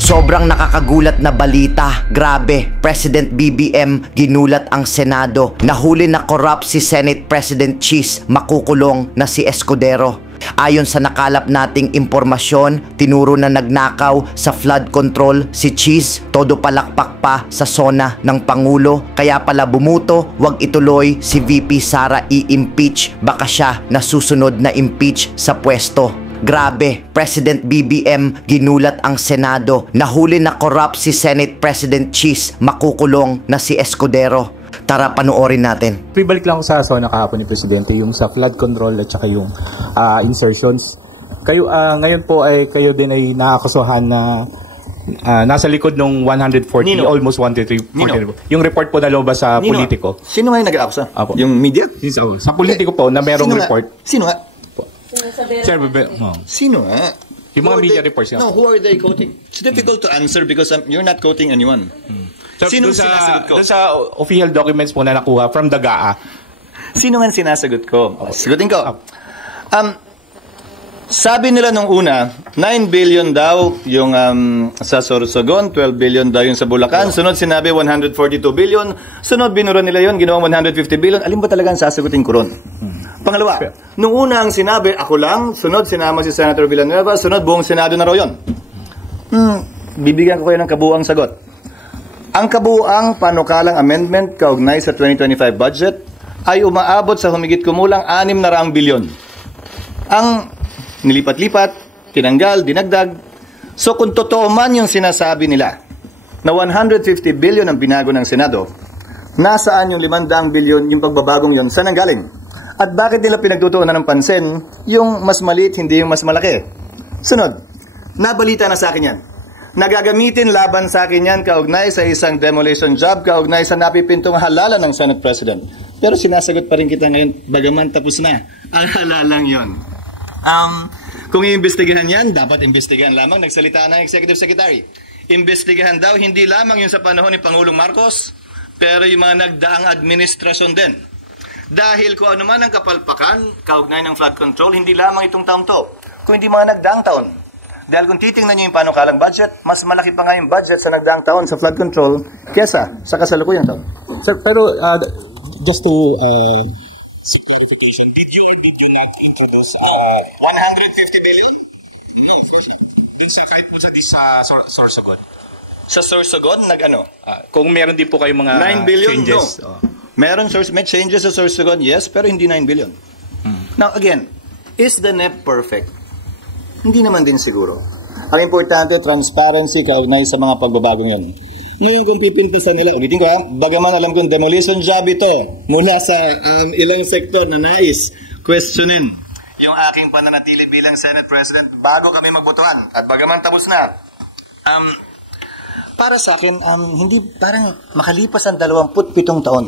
Sobrang nakakagulat na balita. Grabe, President BBM ginulat ang Senado. Nahuli na corrupt si Senate President Cheese, makukulong na si Escudero. Ayon sa nakalap nating impormasyon, tinuro na nagnakaw sa flood control si Cheese, todo palakpak pa sa sona ng Pangulo. Kaya pala bumuto, wag ituloy si VP Sara i-impeach, baka siya nasusunod na impeach sa pwesto. Grabe, President BBM ginulat ang Senado. Nahuli na corrupt si Senate President Cheese, makukulong na si Escudero. Tara, panoorin natin. Pibalik lang ako sa zona kahapon ni Presidente, yung sa flood control at saka yung insertions. Kayo, ngayon po ay kayo din ay naakakusahan na nasa likod ng 140, Nino. Almost 130. Yung report po na lumabas sa Nino, politiko. Sino nga yung nag-aakusa? Yung media? Sa politiko po na merong report. Sino nga? Sir, Sino nga? Yung mga media reports. No, who are they quoting? It's difficult to answer because you're not quoting anyone. Sino sinasagot ko? Doon sa official documents po na nakuha from the GAA. Sino nga sinasagot ko? Sagutin ko. Sabi nila nung una, 9 billion daw yung sa Sorsogon, 12 billion daw yung sa Bulacan. Sunod sinabi 142 billion. Sunod binura nila yun, ginawang 150 billion. Alin ba talagang sasagutin ko ron? Pangalawa, nung una ang sinabi, ako lang. Sunod sinama si Senator Villanueva. Sunod buong Senado na raw yun. Bibigyan ko kayo ng kabuuang sagot. Ang kabuuang panukalang amendment kaugnay sa 2025 budget ay umaabot sa humigit kumulang 600 bilyon. Ang nilipat-lipat, tinanggal, dinagdag. So kung totoo man yung sinasabi nila na 150 billion ang binago ng Senado, nasaan yung 500 billion yung pagbabagong yon? Saan ang galing? At bakit nila pinagtutuunan ng pansin yung mas maliit, hindi yung mas malaki? Sunod, nabalita na sa akin yan. Nagagamitin laban sa akin yan kaugnay sa isang demolition job, kaugnay sa napipintong halalan ng Senate President. Pero sinasagot pa rin kita ngayon, bagaman tapos na. Ang halalang yon. Kung iimbestigahan yan, dapat imbestigahan lamang. Nagsalita na Executive Secretary. Imbestigahan daw hindi lamang yung sa panahon ni Pangulong Marcos, pero yung mga nagdaang administrasyon din. Dahil kung ano man ang kapalpakan, kaugnay ng flood control, hindi lamang itong taon to, kung hindi mga nagdaang taon. Dahil kung titingnan nyo yung panukalang budget, mas malaki pa nga yung budget sa nagdaang taon sa flood control kesa sa kasalukuyang taon. Sir, pero just to 150 billion. Sa Sorsogon. Sa Sorsogon, nag-ano? Kung meron din po kayong mga 9 billion, changes. no. May changes sa Sorsogon, yes, pero hindi 9 billion. Now, again, is the NEP perfect? Hindi naman din siguro. Ang importante, transparency kaugnay sa mga pagbabagong yan. Ngayon kung pipintasan nila, ulitin ko bagaman alam kong demolition job ito mula sa ilang sektor na nais questionin yung aking pananatili bilang Senate President bago kami magbotohan. At bagaman tapos na, para sa akin, hindi parang makalipas ang 27 taon.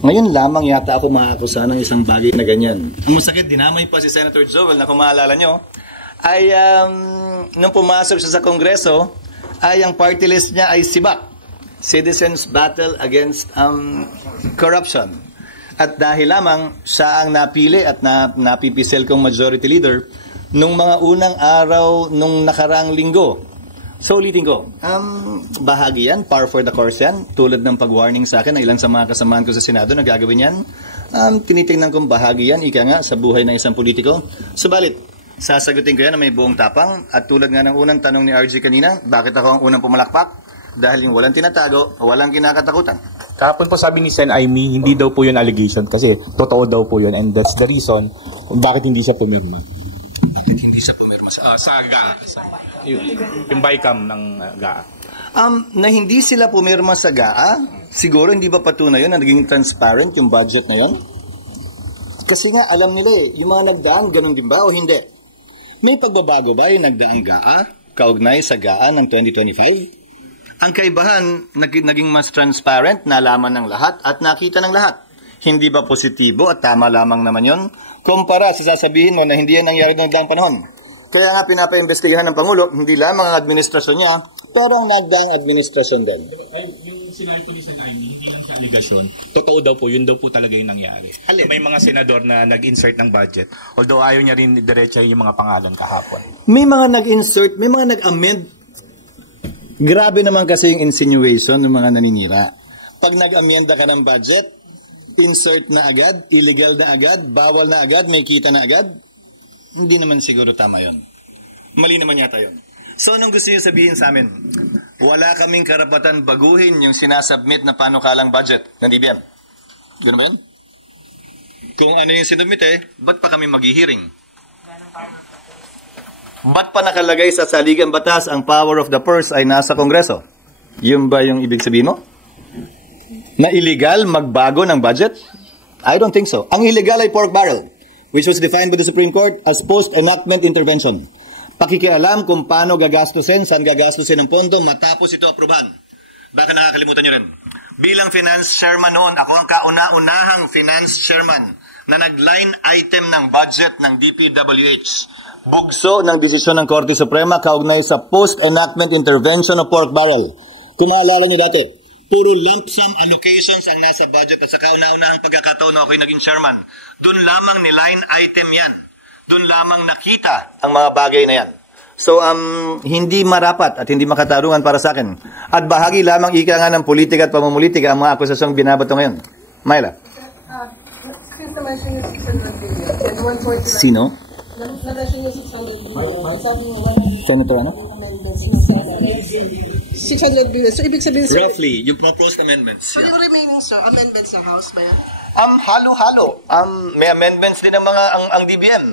Ngayon lamang yata ako makakusa ng isang bagay na ganyan. Ang masakit, dinamay pa si Senator Joel na kung maalala nyo, ay nung pumasok siya sa Kongreso, ay ang party list niya ay SIBAC, Citizens Battle Against Corruption. At dahil lamang siya ang napili at napipisel kong majority leader nung mga unang araw nung nakaraang linggo. So ulitin ko, bahagi yan, par for the course yan, tulad ng pag-warning sa akin na ilan sa mga kasamahan ko sa Senado na gagawin yan. Tinitingnan kong bahagi yan, ika nga, sa buhay ng isang politiko. Subalit, sasagutin ko yan na may buong tapang at tulad nga ng unang tanong ni RG kanina, bakit ako ang unang pumalakpak? Dahil yung walang tinatago, walang kinakatakutan. Kahapon po sabi ni Sen Aimee, hindi daw po yun allegation kasi totoo daw po yun and that's the reason bakit hindi siya pumirma. Bakit hindi siya pumirma sa GAA? Yung BICAM ng GAA. Na hindi sila pumirma sa GAA, siguro hindi ba patunay yun na naging transparent yung budget na yun? Kasi nga alam nila yung mga nagdaan, ganun din ba o hindi? May pagbabago ba yung nagdaang GAA, kaugnay sa GAA ng 2025? Ang kaibahan, naging mas transparent, nalaman ng lahat at nakita ng lahat. Hindi ba positibo at tama lamang naman yun? Kumpara sa sasabihin mo na hindi yan nangyari ng nagdaang panahon. Kaya nga pinapaimbestigahan ng Pangulo, hindi lamang ang administrasyon niya, pero ang nagdaang administrasyon din. Yung sinabi po ni Sen Aimee, hindi lang sa aligasyon, totoo daw po, yun daw po talaga yung nangyari. May mga senador na nag-insert ng budget, although ayaw niya rin diretso yung mga pangalan kahapon. May mga nag-insert, may mga nag-amend Grabe naman kasi yung insinuation ng mga naninira. Pag nag-amyenda ka ng budget, insert na agad, illegal na agad, bawal na agad, may kita na agad. Hindi naman siguro tama yon. Mali naman yata yon. So, anong gusto niyo sabihin sa amin? Wala kaming karapatan baguhin yung sinasubmit na panukalang budget ng DBM. Gano'n ba yun? Kung ano yung sinubmit ba't pa kami mag-hearing? Ba't pa nakalagay sa saligang batas ang power of the purse ay nasa Kongreso? Yun ba yung ibig sabihin mo? Na illegal magbago ng budget? I don't think so. Ang illegal ay pork barrel, which was defined by the Supreme Court as post-enactment intervention. Pakikialam kung paano gagastusin, saan gagastusin ang pondo matapos ito aprubahan. Baka nakakalimutan nyo rin. Bilang finance chairman noon, ako ang kauna-unahang finance chairman na nag-line item ng budget ng DPWH. Bugso ng desisyon ng Korte Suprema kaugnay sa post-enactment intervention of pork barrel. Kung maalala nyo dati, puro lump sum allocations ang nasa budget at sa kauna-unahang pagkakataon na ako'y naging chairman. Doon lamang ni line item yan. Doon lamang nakita ang mga bagay na yan. So, hindi marapat at hindi makatarungan para sa akin. At bahagi lamang ika nga ng politika at pamumulitika ang mga akusasyong binabato ngayon. Myla. Since na-mention yung 600 billion and 140... Sino? Na-mention yung 600 billion. Sabi mo, Senator ano? 600 billion. So, ibig sabihin, sir... Roughly, yung proposed amendments. So, yung remaining, sir, amendments ng House ba yan? Halo-halo. May amendments din ng mga ang DBM.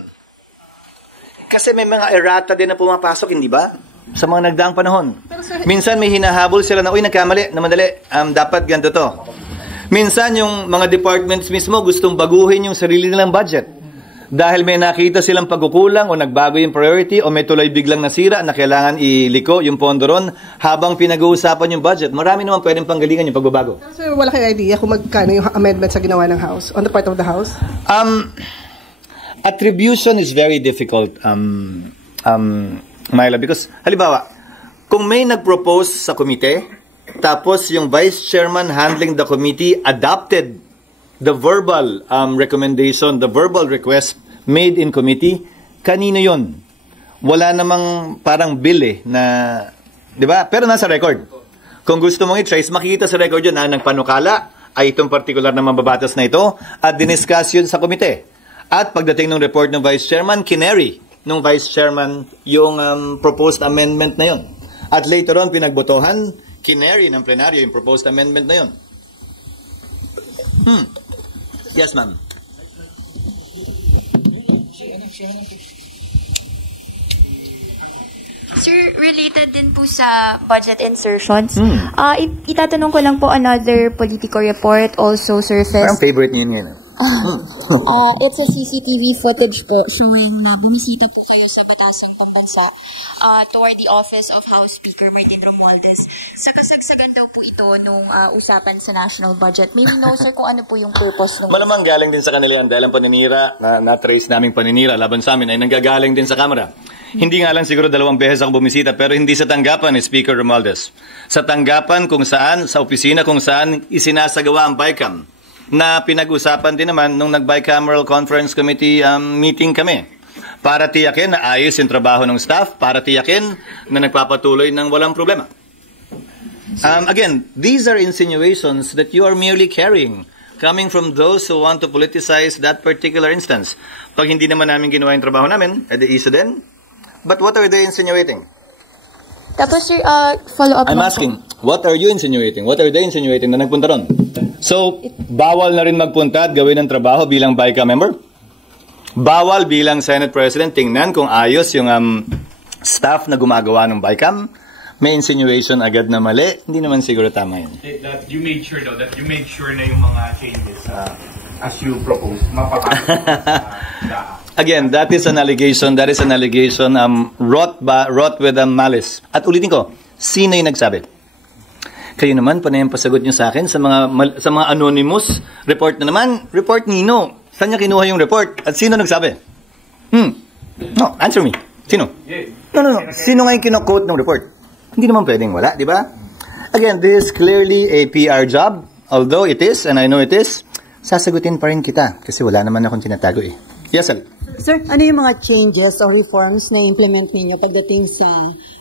Kasi may mga errata din na pumapasok, hindi ba? Sa mga nagdaang panahon. Minsan may hinahabol sila na, uy, nagkamali, na madali. Dapat ganito to. Minsan yung mga departments mismo gustong baguhin yung sarili nilang budget. Dahil may nakita silang pagkukulang o nagbago yung priority o may tuloy biglang nasira na kailangan iliko yung pondo ron habang pinag-uusapan yung budget. Marami naman pwedeng panggalingan yung pagbabago. Sir, wala kayong idea kung magkano yung amendment sa ginawa ng House, on the part of the House? Attribution is very difficult, Myla, because, halimbawa, kung may nag-propose sa komite, tapos yung vice chairman handling the committee adopted the verbal recommendation, the verbal request made in committee, kanino yun? Wala namang parang bill na, di ba? Pero nasa record. Kung gusto mong i-trace, makikita sa record yun na nagpanukala ay itong particular na mababatas na ito at diniscuss yun sa komite. At pagdating ng report ng Vice Chairman, kinary ng Vice Chairman yung proposed amendment na yun. At later on, pinagbotohan, kinary ng plenaryo yung proposed amendment na yun. Yes, ma'am. Sir, related din po sa budget insertions. Itatanong ko lang po another Politico report also surfaced. Parang favorite niyo yun ngayon. It's a CCTV footage po showing na bumisita po kayo sa Batasang Pambansa toward the office of House Speaker Martin Romualdez. Sa kasagsagan daw po ito nung usapan sa national budget. May know, sir, kung ano po yung purpose nung... Malamang galing din sa kanila yan dahil ang paninira, na-trace naming paninira laban sa amin ay nanggagaling din sa Kamara. Hindi nga lang siguro 2 beses ako bumisita pero hindi sa tanggapan ni Speaker Romualdez. Sa tanggapan kung saan, sa opisina kung saan isinasagawa ang BICAM na pinag-usapan din naman nung nag-bicameral conference committee meeting kami. Para tiyakin na ayos yung trabaho ng staff, para tiyakin na nagpapatuloy ng walang problema. Again, these are insinuations that you are merely carrying, coming from those who want to politicize that particular instance. Pag hindi naman namin ginawa yung trabaho namin, edi isa din. But what are they insinuating? Tapos, sir, follow up I'm asking, what are you insinuating? What are they insinuating na nagpunta ron? So, bawal na rin magpunta at gawin ng trabaho bilang BICAM member? Bawal bilang Senate President tingnan kung ayos yung staff na gumagawa ng BICAM? May insinuation agad na mali? Hindi naman siguro tama yun. That you made sure though, that you made sure na yung mga changes as you proposed, mapapasok Again, that is an allegation wrought with malice. At ulitin ko, sino yung nagsabi? Kayo naman, panay ang pasagot nyo sa akin sa mga anonymous report na naman. Report nino. Saan niya kinuha yung report? At sino nagsabi? No, answer me. Sino? No. Sino nga yung kino-quote ng report? Hindi naman pwedeng wala, di ba? Again, this is clearly a PR job. Although it is, and I know it is, sasagutin pa rin kita. Kasi wala naman akong tinatago eh. Yes, sir. Sir, ano yung mga changes or reforms na implement ninyo pagdating sa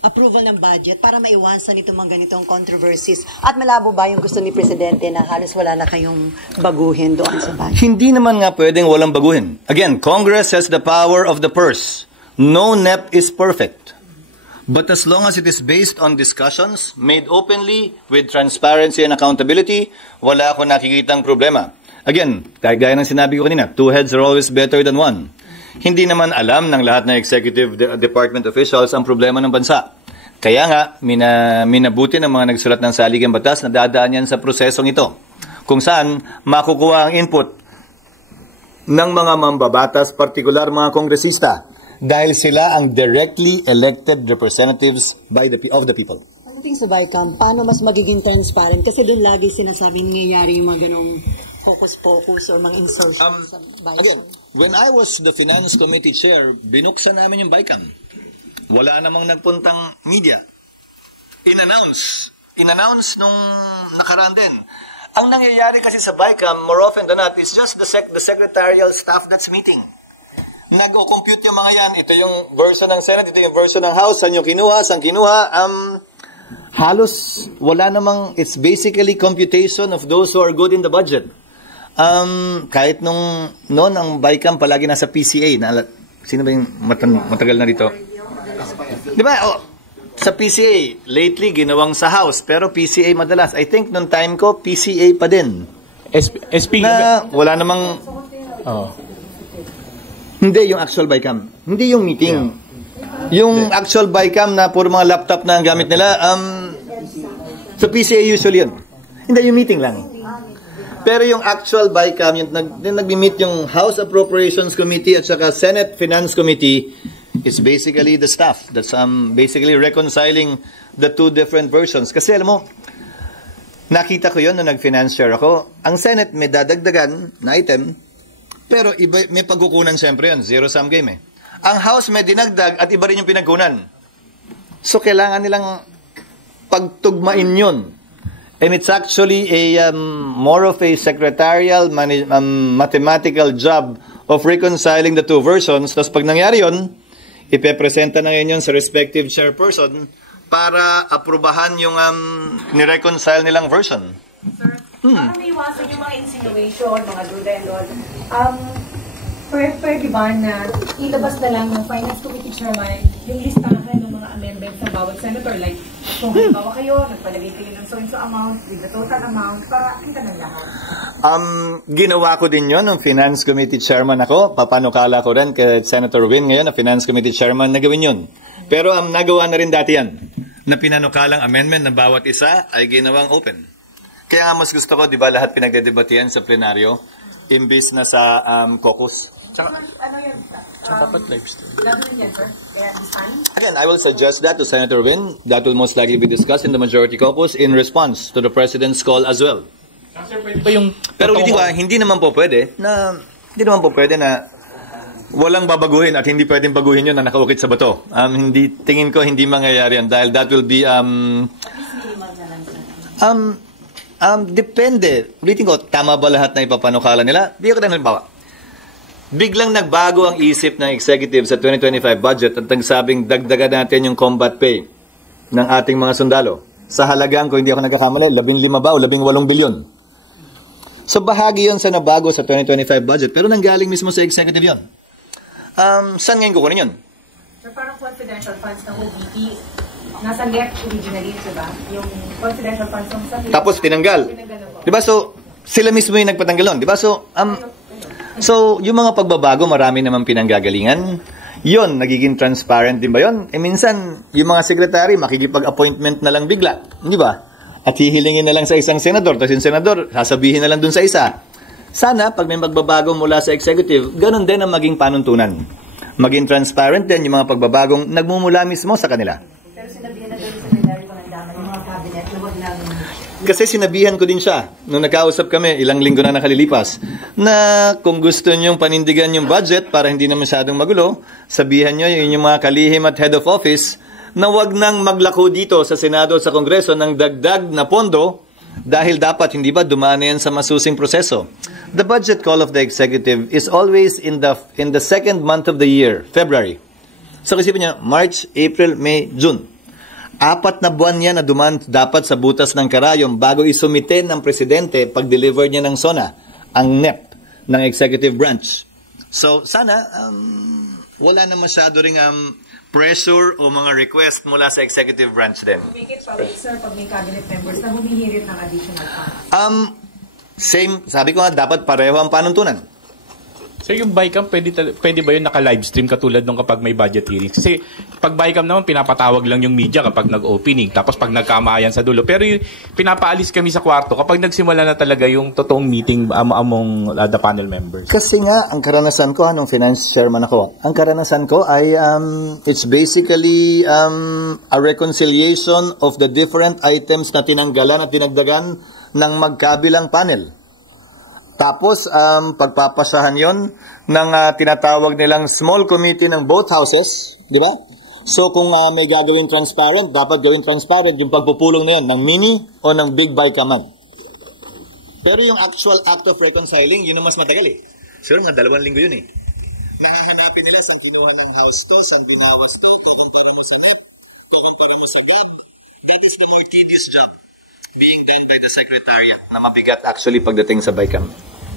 approval ng budget para maiwasan itong mga ganitong controversies? At malabo ba yung gusto ni Presidente na halos wala na kayong baguhin doon sa budget? Hindi naman nga pwedeng walang baguhin. Again, Congress has the power of the purse. No NEP is perfect. But as long as it is based on discussions made openly with transparency and accountability, wala akong nakikitang problema. Again, gaya ng sinabi ko kanina, 2 heads are always better than 1. Hindi naman alam ng lahat ng executive department officials ang problema ng bansa. Kaya nga, minabuti ng mga nagsulat ng saligang batas na dadaan yan sa prosesong ito, kung saan makukuha ang input ng mga mambabatas, partikular mga kongresista, dahil sila ang directly elected representatives of the people. Pagdating sa BICAM, paano mas magiging transparent? Kasi doon lagi sinasabing nangyayari yung mga ganong focus-focus o mga insertions sa BICAM. Again, when I was the Finance Committee Chair, binuksan namin yung BICAM. Wala namang nagpuntang media. In-announce nung nakaraan din. Ang nangyayari kasi sa BICAM, more often than not, is just the secretarial staff that's meeting. Nag-o-compute yung mga yan. Ito yung version ng Senate, ito yung version ng House. Saan yung kinuha, saan kinuha. Halos wala namang, it's basically computation of those who are good in the budget. Kahit noon ang BICAM palagi nasa PCA. Sino ba yung matagal na rito? Di ba? Sa PCA, lately ginawang sa House, pero PCA madalas. I think noong time ko, PCA pa din. SP na wala namang... Hindi yung actual BICAM. Hindi yung meeting. Yeah. Yung actual BICAM na puro mga laptop na ang gamit nila, sa PCA usually yun. Hindi, yung meeting lang. Pero yung actual BICAM, yung nag-meet yung House Appropriations Committee at saka Senate Finance Committee, it's basically the staff that's basically reconciling the two different versions. Kasi alam mo, nakita ko yun nung nag-finance share ako. Ang Senate may dadagdagan na item, pero iba, may pagkukunan siyempre yun. Zero-sum game eh. Ang House may dinagdag at iba rin yung pinagkunan. So, kailangan nilang pagtugmain yun. And it's actually a more of a secretarial, mathematical job of reconciling the two versions. Tapos pag nangyari yun, ipepresenta na ngayon yun sa respective chairperson para aprubahan yung ni-reconcile nilang version. Sir, para may iwasan yung mga insinuation, mga duda and all, pwede ba na ilabas na lang ng Finance Committee Chairman yung listahan ng mga amendments ng bawat senator? Like, kung halimbawa kayo, nagpalagay kayo ng so-and-so amount with the total amount para kita ng lahat. Ginawa ko din yun nung Finance Committee Chairman ako. Papanukala ko rin kay Senator Win ngayon na Finance Committee Chairman na gawin yun. Pero nagawa na rin dati yan na pinanukalang amendment na bawat isa ay ginawang open. Kaya nga mas gusto ko, di ba, lahat pinagdedebatihan sa plenaryo, imbis na sa caucus. Ano yan? Dapat live stream. Laban yan, sir? Kaya design? Again, I will suggest that to Senator Win. That will most likely be discussed in the majority caucus in response to the President's call as well. Pero hindi naman po pwede na walang babaguhin at hindi pwedeng baguhin yun na nakaukit sa bato. Tingin ko hindi mangyayari yan dahil that will be depende. Ulitin ko, tama ba lahat na ipapanukala nila? Bigyan ko na halimbawa. Biglang nagbago ang isip ng executive sa 2025 budget at nagsabing dagdagan natin yung combat pay ng ating mga sundalo. Sa halagang, kung hindi ako nagkakamali, 15 ba o 18 bilyon. So bahagi yun sa nabago sa 2025 budget pero nanggaling mismo sa executive yun. Saan ngayon kukunin yun? So parang confidential funds ng OBP, nasa left originally, diba? Yung confidential funds ng sa tapos tinanggal. Diba? So, sila mismo yung nagpatanggal nun. Diba? So, yung mga pagbabago, marami namang pinanggagalingan. Yun, nagiging transparent din ba yun? Minsan, yung mga sekretary, makikipag-appointment na lang bigla. Di ba? At hihilingin na lang sa isang senador. Tapos yung senador, sasabihin na lang dun sa isa. Sana, pag may magbabago mula sa executive, ganun din ang maging panuntunan. Maging transparent din yung mga pagbabagong nagmumula mismo sa kanila. Pero sinabihan na doon sa secretary ko ng dama, yung mga cabinet, na wag lang... Kasi sinabihan ko din siya, nung nagkausap kami, ilang linggo na nakalilipas, na kung gusto nyong panindigan yung budget para hindi na masyadong magulo, sabihan nyo yung mga kalihim at head of office na wag nang maglako dito sa Senado at sa Kongreso ng dagdag na pondo dahil dapat, hindi ba, dumaan yan sa masusing proseso. The budget call of the executive is always in the second month of the year, February. So kasi nyo, March, April, May, June. 4 na buwan yan na duman dapat sa butas ng karayom bago isumite ng presidente pag-deliver niya ng SONA, ang NEP ng executive branch. So, sana wala na masyado ring pressure o mga request mula sa executive branch din. Make it public, sir, pag may cabinet members na humihirit ng additional funds. Same, sabi ko nga, dapat pareho ang panuntunan. So yung BICAM, pwede ba yun naka-livestream katulad nung kapag may budget hearings? Kasi pag BICAM naman, pinapatawag lang yung media kapag nag-opening, tapos pag nagkamayan sa dulo. Pero yung pinapaalis kami sa kwarto kapag nagsimula na talaga yung totoong meeting among the panel members. Kasi nga, ang karanasan ko, nung finance chairman ako, ang karanasan ko ay it's basically a reconciliation of the different items na tinanggalan at dinagdagan ng magkabilang panel. Tapos, pagpapasahan yon ng tinatawag nilang small committee ng both houses, di ba? So, kung may gagawin transparent, dapat gawin transparent yung pagpupulong na yun, ng mini o ng big BICAM. Pero yung actual act of reconciling, yun ang mas matagal eh. Siguro mga 2 linggo yun eh. Nakahanapin nila saan kinuha ng house to, saan binawas to, kukumpara mo sa NEP, kukumpara mo sa GAP. That is the more tedious job being done by the Secretariat na mabigat actually pagdating sa BICAM.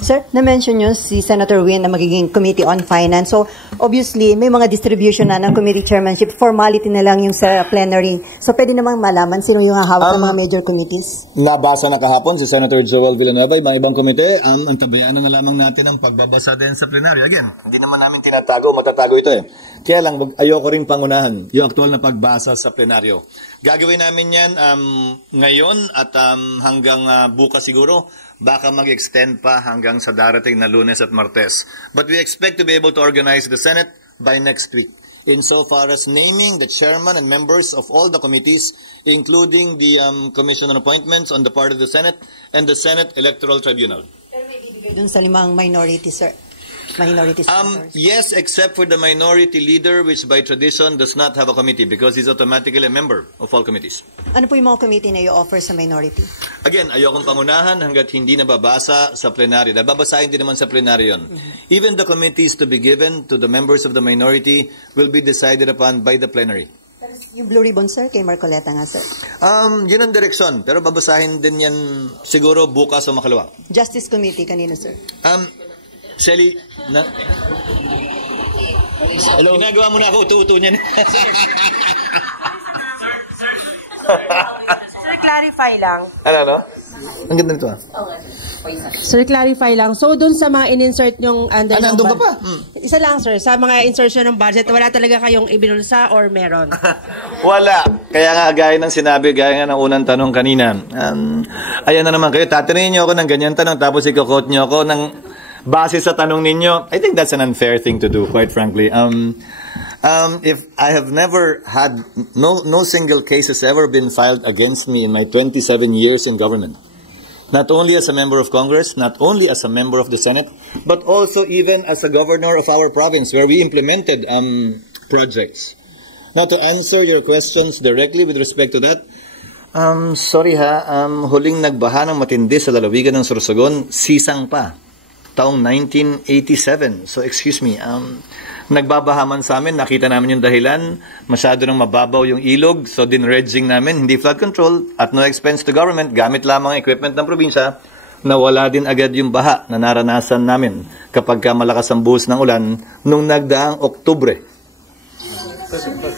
Sir, na-mention nyo si Senator Win na magiging Committee on Finance. So, obviously, may mga distribution na ng committee chairmanship. Formality na lang yung sa plenary. So, pwede namang malaman sino yung hawak ng mga major committees? Nabasa na kahapon si Senator Joel Villanueva, ibang ibang komite. Ang tabayaan na lamang natin ang pagbabasa din sa plenary. Again, hindi naman namin tinatago, matatago ito eh. Kaya lang, ayoko rin pangunahan yung aktual na pagbasa sa plenaryo. Gagawin namin yan ngayon at hanggang bukas siguro. Baka mag-extend pa hanggang sa darating na Lunes at Martes. But we expect to be able to organize the Senate by next week, insofar as naming the chairman and members of all the committees, including the Commission on Appointments on the part of the Senate and the Senate Electoral Tribunal. Pero may ibigay dun sa 5 minority, sir. Minority senators. Yes, except for the minority leader, which by tradition does not have a committee because he's automatically a member of all committees. Ano po yung mga committee na i-offer sa minority? Again, ayokong pangunahan hanggat hindi nababasa sa plenaryo. Dahil babasahin din naman sa plenaryo yun. Even the committees to be given to the members of the minority will be decided upon by the plenary. Yung Blue Ribbon, sir, kay Marcoleta nga, sir. Yun ang direksyon. Pero babasahin din yan siguro bukas o makalawa. Justice Committee, kanino, sir? Shelly, hello? Ginagawa mo na ako, utu-utu niyan. Sir, clarify lang. Ano? Ang ganda nito Sir, clarify lang. So, dun sa mga in-insert yung nandun ka pa? Isa lang, sir. Sa mga insertion ng budget, wala talaga kayong ibinulsa or meron? Wala. Kaya nga, gaya ng sinabi, gaya nga ng unang tanong kanina. Ayan na naman kayo, tatanungin niyo ako ng ganyan tanong, tapos i-quote niyo ako ng base sa tanong ninyo. I think that's an unfair thing to do, quite frankly. If I have never had, no single case has ever been filed against me in my 27 years in government. Not only as a member of Congress, not only as a member of the Senate, but also even as a governor of our province where we implemented projects. Now, to answer your questions directly with respect to that, sorry huling nagbaha ng matindi sa lalawigan ng Sorsogon, sisang pa. Taong 1987. So, excuse me, nagbabahaman sa amin, nakita namin yung dahilan, masyado nang mababaw yung ilog, so dinredging namin, hindi flood control, at no expense to government, gamit lamang ang equipment ng probinsya, nawala din agad yung baha na naranasan namin kapag malakas ang buhos ng ulan nung nagdaang Oktubre.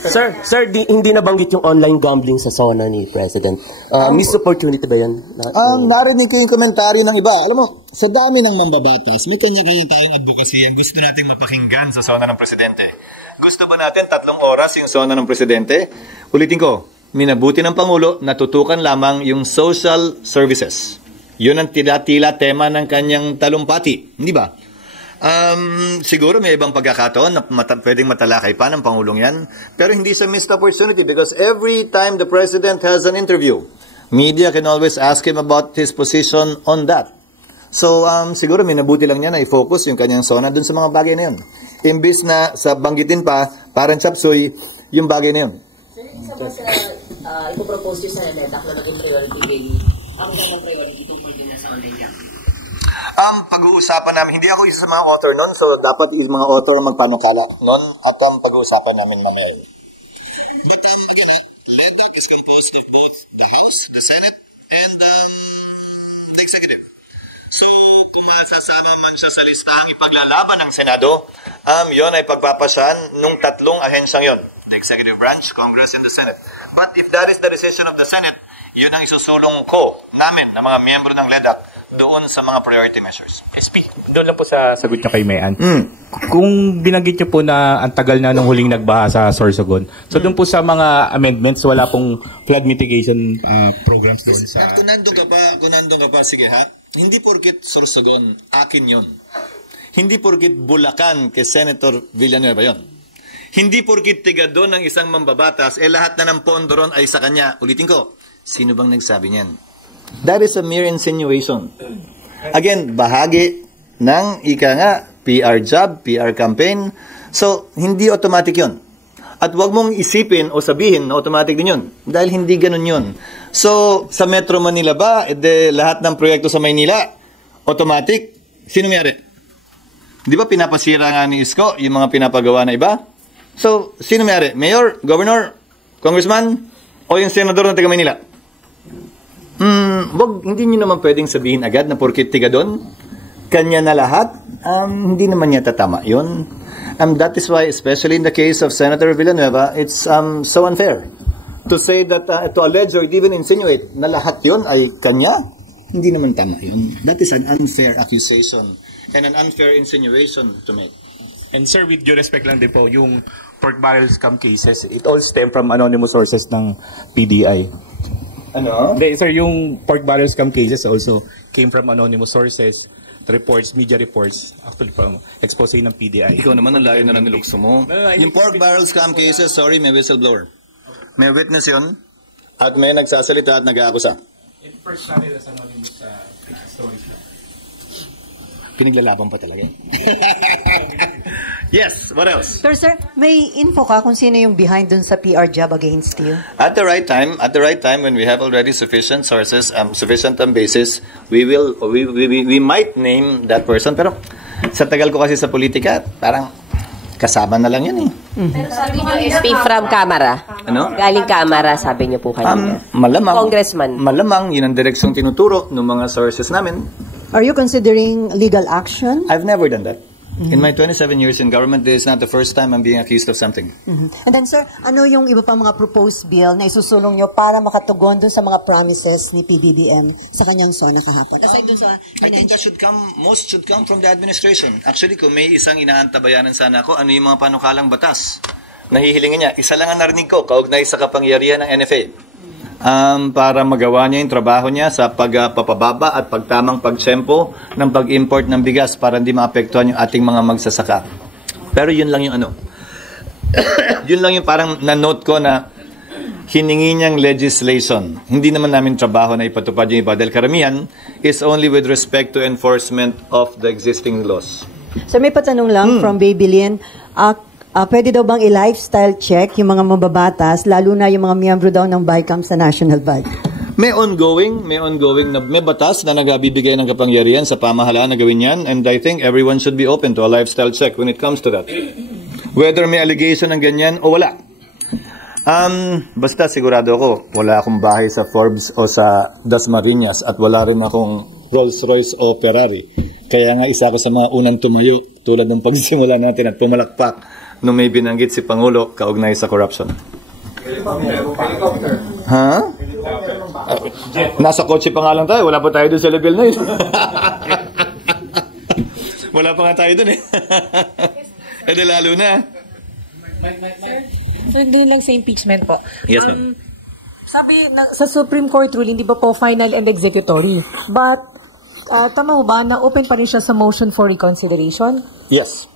Sir, hindi nabanggit yung online gambling sa SONA ni President. Missed opportunity ba yan? Narinig ko yung komentaryo ng iba. Alam mo, sa dami ng mambabatas, may kanya-kanya tayong advocacy ang gusto nating mapakinggan sa SONA ng Presidente. Gusto ba natin 3 oras yung SONA ng Presidente? Ulitin ko, minabuti ng Pangulo, natutukan lamang yung social services. Yun ang tila-tila tema ng kanyang talumpati. Hindi ba? Siguro may ibang pagkakataon na pwedeng matalakay pa ng Pangulong yan. Pero hindi sa missed opportunity because every time the President has an interview, media can always ask him about his position on that. So, siguro minabuti lang niya na i-focus yung kanyang SONA dun sa mga bagay na yun. Imbis na sa banggitin pa, parang chapsuy, yung bagay na yun. Sir, isa ba sa ipopropose yung sa NEDAC na maging priority bill? Ang mga priority tungkol din sa online gambling? Pag-uusapan namin, hindi ako isa sa mga author nun, so dapat yung mga author magpanukala nun at pag-uusapan namin mamaya. But again, let us go. composed of both the House, the Senate, and the Executive. So, kung masasama man siya sa listahang ipaglalaban ng Senado, yon ay pagpapasyahan nung tatlong ahensyang yon, the Executive Branch, Congress, and the Senate. But if that is the decision of the Senate, yun ang isusulong ko namin na mga miyembro ng LEDAC doon sa mga priority measures. SP, doon lang po sa sagot niyo kay Mayan. Kung binanggit niyo po na ang tagal na nung huling nagbaha sa Sorsogon, so doon po sa mga amendments, wala pong flood mitigation programs doon sa... Kung nandun ka pa, sige ha, hindi porkit Sorsogon, akin yun. Hindi porkit Bulacan kay Senator Villanueva yon. Hindi porkit tiga doon ng isang mambabatas, lahat na ng pondo ron ay sa kanya. Ulitin ko, sino bang nagsabi niyan? That is a mere insinuation. Again, bahagi ng ika nga, PR job, PR campaign. So, hindi automatic yun. At wag mong isipin o sabihin na automatic din yun. Dahil hindi ganun yun. So, sa Metro Manila ba, lahat ng proyekto sa Maynila, automatic? Sino mayari? Di ba pinapasira nga ni Isko yung mga pinapagawa na iba? So, sino mayari? Mayor, Governor, Congressman, o yung Senador ng taga Maynila? Hindi nyo naman pwedeng sabihin agad na porkit tiga doon, kanya na lahat, hindi naman niya tatama yun. That is why, especially in the case of Senator Villanueva, it's so unfair to say that, to allege or even insinuate na lahat yun ay kanya, hindi naman tama yun. That is an unfair accusation and an unfair insinuation to make. And sir, with due respect lang din po, yung pork barrel scam cases, it all stem from anonymous sources ng PDI. Ano? Hindi, sir, yung pork barrel scam cases also came from anonymous sources, reports, media reports, actually from expose ng PDI. Ikaw naman ang layo na ng nilukso mo. Yung pork barrel scam cases, sorry, may whistleblower. May witness yun, at may nagsasalita at nag-aakusa. It first started as anonymous stories na. Pinaglalaban pa talaga. Yes, what else? Pero sir, may info ka kung sino yung behind dun sa PR job against you? At the right time, when we have already sufficient sources, sufficient basis, we might name that person. Pero sa tagal ko kasi sa politika, parang kasama na lang yan eh. Pero sabi niyo, SP from Kamara. Ano? Galing Kamara, sabi niyo po kanina. Malamang. Congressman. Malamang, yun ang direksyong tinuturo ng mga sources namin. Are you considering legal action? I've never done that. In my 27 years in government, this is not the first time I'm being accused of something. And then sir, ano yung iba pa mga proposed bill na isusulong nyo para makatugon dun sa mga promises ni PBBM sa kanyang SONA kahapon? Aside dun sa I think that most should come from the administration. Actually, kung may isang inaantabayanan sana ako, ano yung mga panukalang batas? Nahihilingin niya. Isa lang ang narinig ko, kaugnay sa kapangyarihan ng NFA. Para magawa niya yung trabaho niya sa pagpapababa at pagtamang pagtsempo ng pag-import ng bigas para hindi maapektuhan yung ating mga magsasaka. Pero yun lang yung ano. Yun lang yung parang na-note ko na hiningi niyang legislation. Hindi naman namin trabaho na ipatupad yung iba dahil karamihan is only with respect to enforcement of the existing laws. So may patanong lang from Baby Lynn. Pwede daw bang i-lifestyle check yung mga mababatas, lalo na yung mga miyembro daw ng BICAM sa National Bank? May ongoing na may batas na nagbibigay ng kapangyarihan sa pamahalaan na gawin yan, and I think everyone should be open to a lifestyle check when it comes to that. Whether may allegation ng ganyan o wala. Basta sigurado ako, wala akong bahay sa Forbes o sa Dasmariñas at wala rin akong Rolls-Royce o Ferrari. Kaya nga isa ako sa mga unang tumayo tulad ng pagsimula natin at pumalakpak nung may binanggit si Pangulo kaugnay sa corruption. Ha? Nasa kotse pa nga lang tayo. Wala pa tayo doon sa level na yun. Wala pa nga tayo doon eh. E de lalo na. So, doon lang sa impeachment po. Yes, ma'am. Sabi, sa Supreme Court ruling, di ba po final and executory? But, tama mo ba na open pa rin siya sa motion for reconsideration? Yes.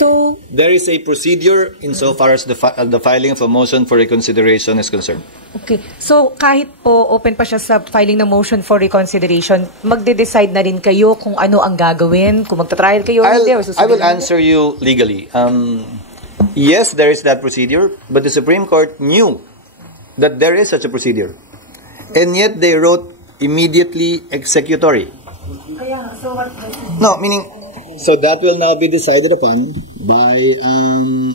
So, there is a procedure insofar as the filing of a motion for reconsideration is concerned. Okay. So, kahit po open pa siya sa filing ng motion for reconsideration, magde-decide na rin kayo kung ano ang gagawin, kung magta-trial kayo. I will answer you legally. Yes, there is that procedure, but the Supreme Court knew that there is such a procedure. And yet they wrote immediately executory. No, meaning, so that will now be decided upon by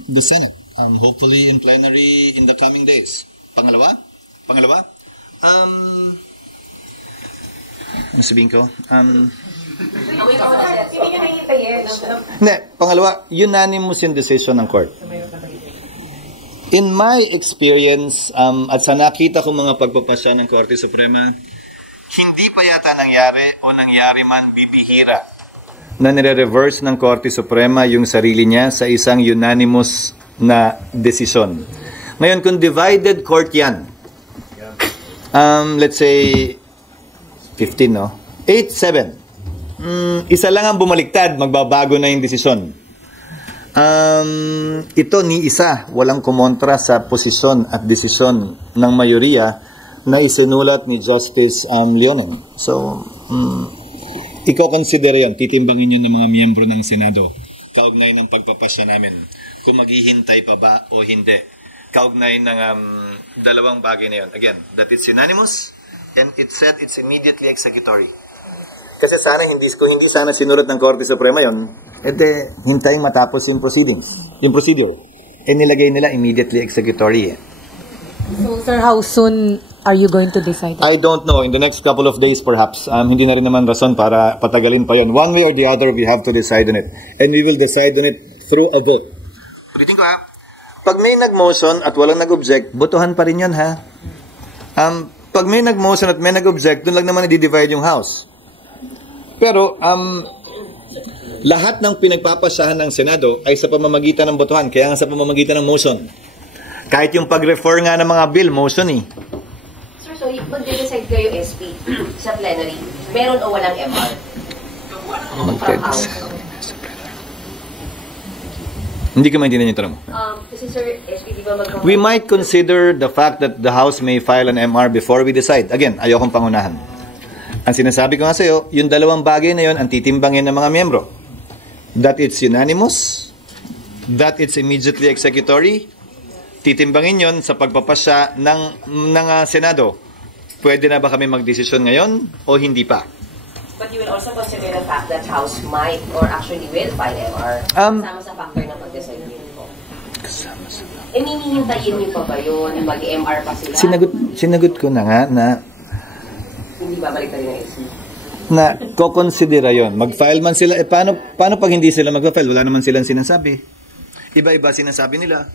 the Senate, hopefully in plenary in the coming days. Pangalawa, Pangalawa, ano sabihin ko? Hindi, pangalawa, unanimous yung decision ng court. In my experience, at sa nakita ko mga pagpapasya ng Korte Suprema, hindi pa yata nangyari o nangyari man bibihira na nire-reverse ng Korte Suprema yung sarili niya sa isang unanimous na desisyon. Ngayon, kung divided court yan, let's say 15, no? 8-7. Isa lang ang bumaliktad, magbabago na yung desisyon. Ito ni isa, walang kumontra sa posisyon at desisyon ng mayoriya na isinulat ni Justice Leonen. So, i-consider yun, titimbangin yun ng mga miyembro ng Senado, kaugnay ng pagpapasya namin, kung maghihintay pa ba o hindi, kaugnay ng dalawang bagay na yun. Again, that it's unanimous, and it said it's immediately executory. Kasi sana hindi sana sinulat ng Korte Suprema yun, hintayin matapos yung proceedings, yung procedure. Nilagay nila immediately executory. So, sir, how soon are you going to decide? I don't know. In the next couple of days, perhaps. Hindi na rin naman rason para patagalin pa yun. One way or the other, we have to decide on it. And we will decide on it through a vote. Ulitin ko ha. Pag may nag-motion at walang nag-object, botohan pa rin yun ha. Pag may nag-motion at may nag-object, doon lang naman i-divide yung House. Pero, lahat ng pinagpapasyahan ng Senado ay sa pamamagitan ng botohan, kaya nga sa pamamagitan ng motion. Kahit yung pag-refer nga ng mga bill, motion eh. Sir, so mag-decide kayo SP sa plenary, meron o walang MR? Hindi ko maintindihan yung tanong. Kasi sir, SP, di ba We might consider the fact that the House may file an MR before we decide. Again, ayokong pangunahan. Ang sinasabi ko nga sa'yo, yung dalawang bagay na yun ang titimbangin ng mga miyembro. That it's unanimous, that it's immediately executory, titimbangin yun sa pagpapasya ng Senado. Pwede na ba kami magdesisyon ngayon o hindi pa? But you will also consider the fact that House might or actually will file MR kasama sa factor ng pag-decide yun po. Kasama sa minihintayin niyo pa ba yun? Mag-MR pa sila? Sinagot ko na nga na hindi babalik na rin ang SC. Na ko-considera yon. Mag-file man sila. Paano pag hindi sila mag-file? Wala naman silang sinasabi. Iba-iba sinasabi nila.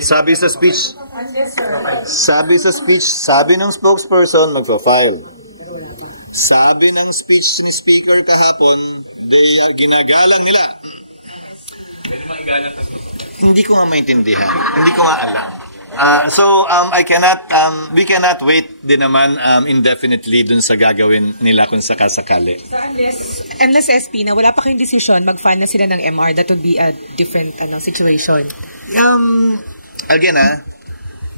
Sabi sa speech, sabi ng spokesperson, mag-file. Sabi ng speech ni Speaker kahapon, ginagalang nila. Hindi ko nga maintindihan. Hindi ko nga alam. We cannot wait din naman indefinitely dun sa gagawin nila kung sakasakali. So unless SP na wala pa kayong desisyon, mag-file na sila ng MR, that would be a different situation. Again,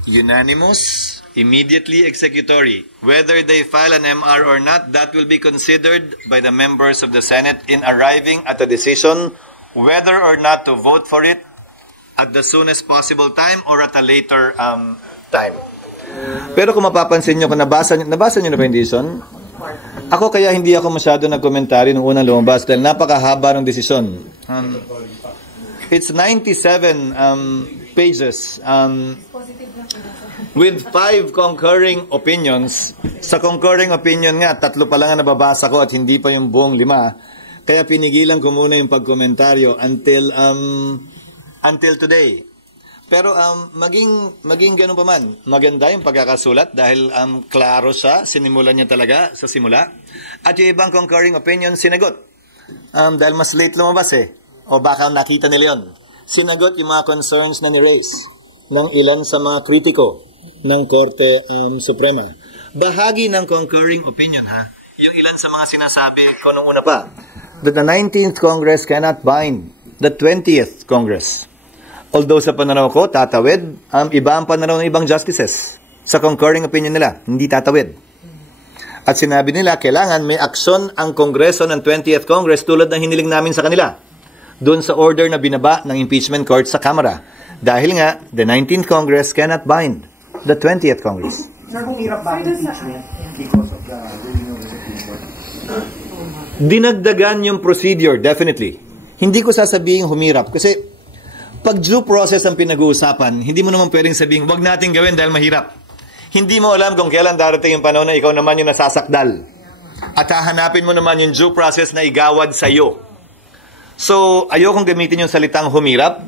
unanimous, immediately executory. Whether they file an MR or not, that will be considered by the members of the Senate in arriving at a decision whether or not to vote for it at the soonest possible time or at a later time. Pero kung mapapansin nyo, kung nabasa nyo na ba yung decision? Ako kaya hindi ako masyado nagkomentary nung unang lumabas dahil napakahaba ng desisyon. It's 97 pages with 5 concurring opinions. Sa concurring opinion nga, 3 pa lang ang nababasa ko at hindi pa yung buong 5. Kaya pinigilan ko muna yung pagkomentaryo until today. Pero maging ganun pa man, maganda yung pagkakasulat dahil klaro siya, sinimulan niya talaga sa simula. At yung ibang concurring opinion, sinagot. Dahil mas late lumabas o baka nakita nila yun. Sinagot yung mga concerns na ni-raise ng ilan sa mga kritiko ng Korte Suprema. Bahagi ng concurring opinion yung ilan sa mga sinasabi ko nung una pa, that the 19th Congress cannot bind the 20th Congress. Although sa pananaw ko, tatawid, iba ang pananaw ng ibang justices. Sa concurring opinion nila, hindi tatawid. At sinabi nila, kailangan may aksyon ang Kongreso ng 20th Congress tulad ng hiniling namin sa kanila. Doon sa order na binaba ng impeachment court sa Kamara. Dahil nga, the 19th Congress cannot bind the 20th Congress. Sir, humirap ba ang impeachment because of the ruling of the Supreme Court? Dinagdagan yung procedure, definitely. Hindi ko sasabing humirap kasi pag due process ang pinag-uusapan, hindi mo naman pwedeng sabihin, wag natin gawin dahil mahirap. hindi mo alam kung kailan darating yung panahon na ikaw naman yung nasasakdal. At hahanapin mo naman yung due process na igawad sa'yo. So, ayokong gamitin yung salitang humirap.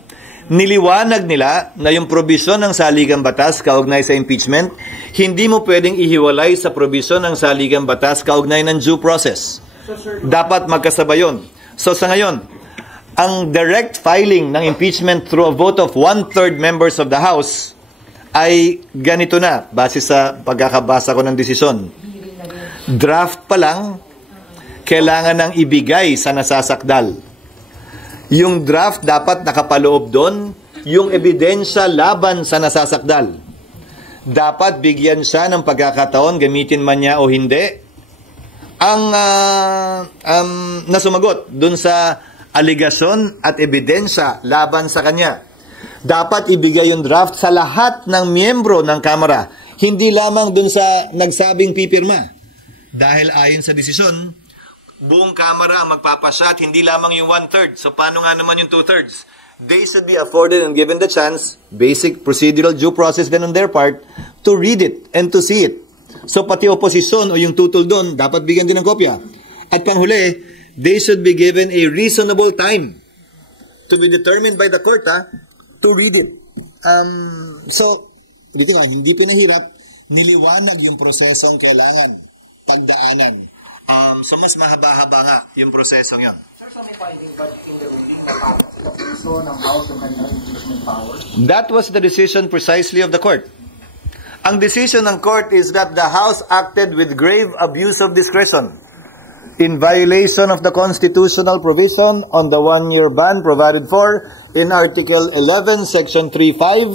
Niliwanag nila na yung probisyon ng saligang batas kaugnay sa impeachment, hindi mo pwedeng ihiwalay sa probisyon ng saligang batas kaugnay ng due process. Dapat magkasabay yun. So sa ngayon, ang direct filing ng impeachment through a vote of 1/3 members of the House ay ganito na, base sa pagkakabasa ko ng desisyon. Draft pa lang, kailangan ng ibigay sa nasasakdal. Yung draft dapat nakapaloob doon, yung ebidensya laban sa nasasakdal. Dapat bigyan siya ng pagkakataon, gamitin man niya o hindi, ang nasumagot doon sa aligasyon at ebidensya laban sa kanya. Dapat ibigay yung draft sa lahat ng miyembro ng Kamara, hindi lamang doon sa nagsabing pipirma. Dahil ayon sa desisyon, buong Kamara ang magpapasya at hindi lamang yung 1/3. So paano nga naman yung 2/3? They should be afforded and given the chance, basic procedural due process din on their part, to read it and to see it. So pati oposisyon o yung tutol doon, dapat bigyan din ng kopya. At panghuli, they should be given a reasonable time to be determined by the court to read it. So, dito nga, hindi pinahirap, niliwanag yung prosesong kailangan pagdaanan. So mas mahaba-haba nga yung prosesong yan. Sir, so may finding ba in the ruling na so ng House ng kanyang impeachment powers? That was the decision precisely of the court. Ang decision ng court is that the House acted with grave abuse of discretion in violation of the constitutional provision on the 1-year ban provided for in Article 11, Section 3.5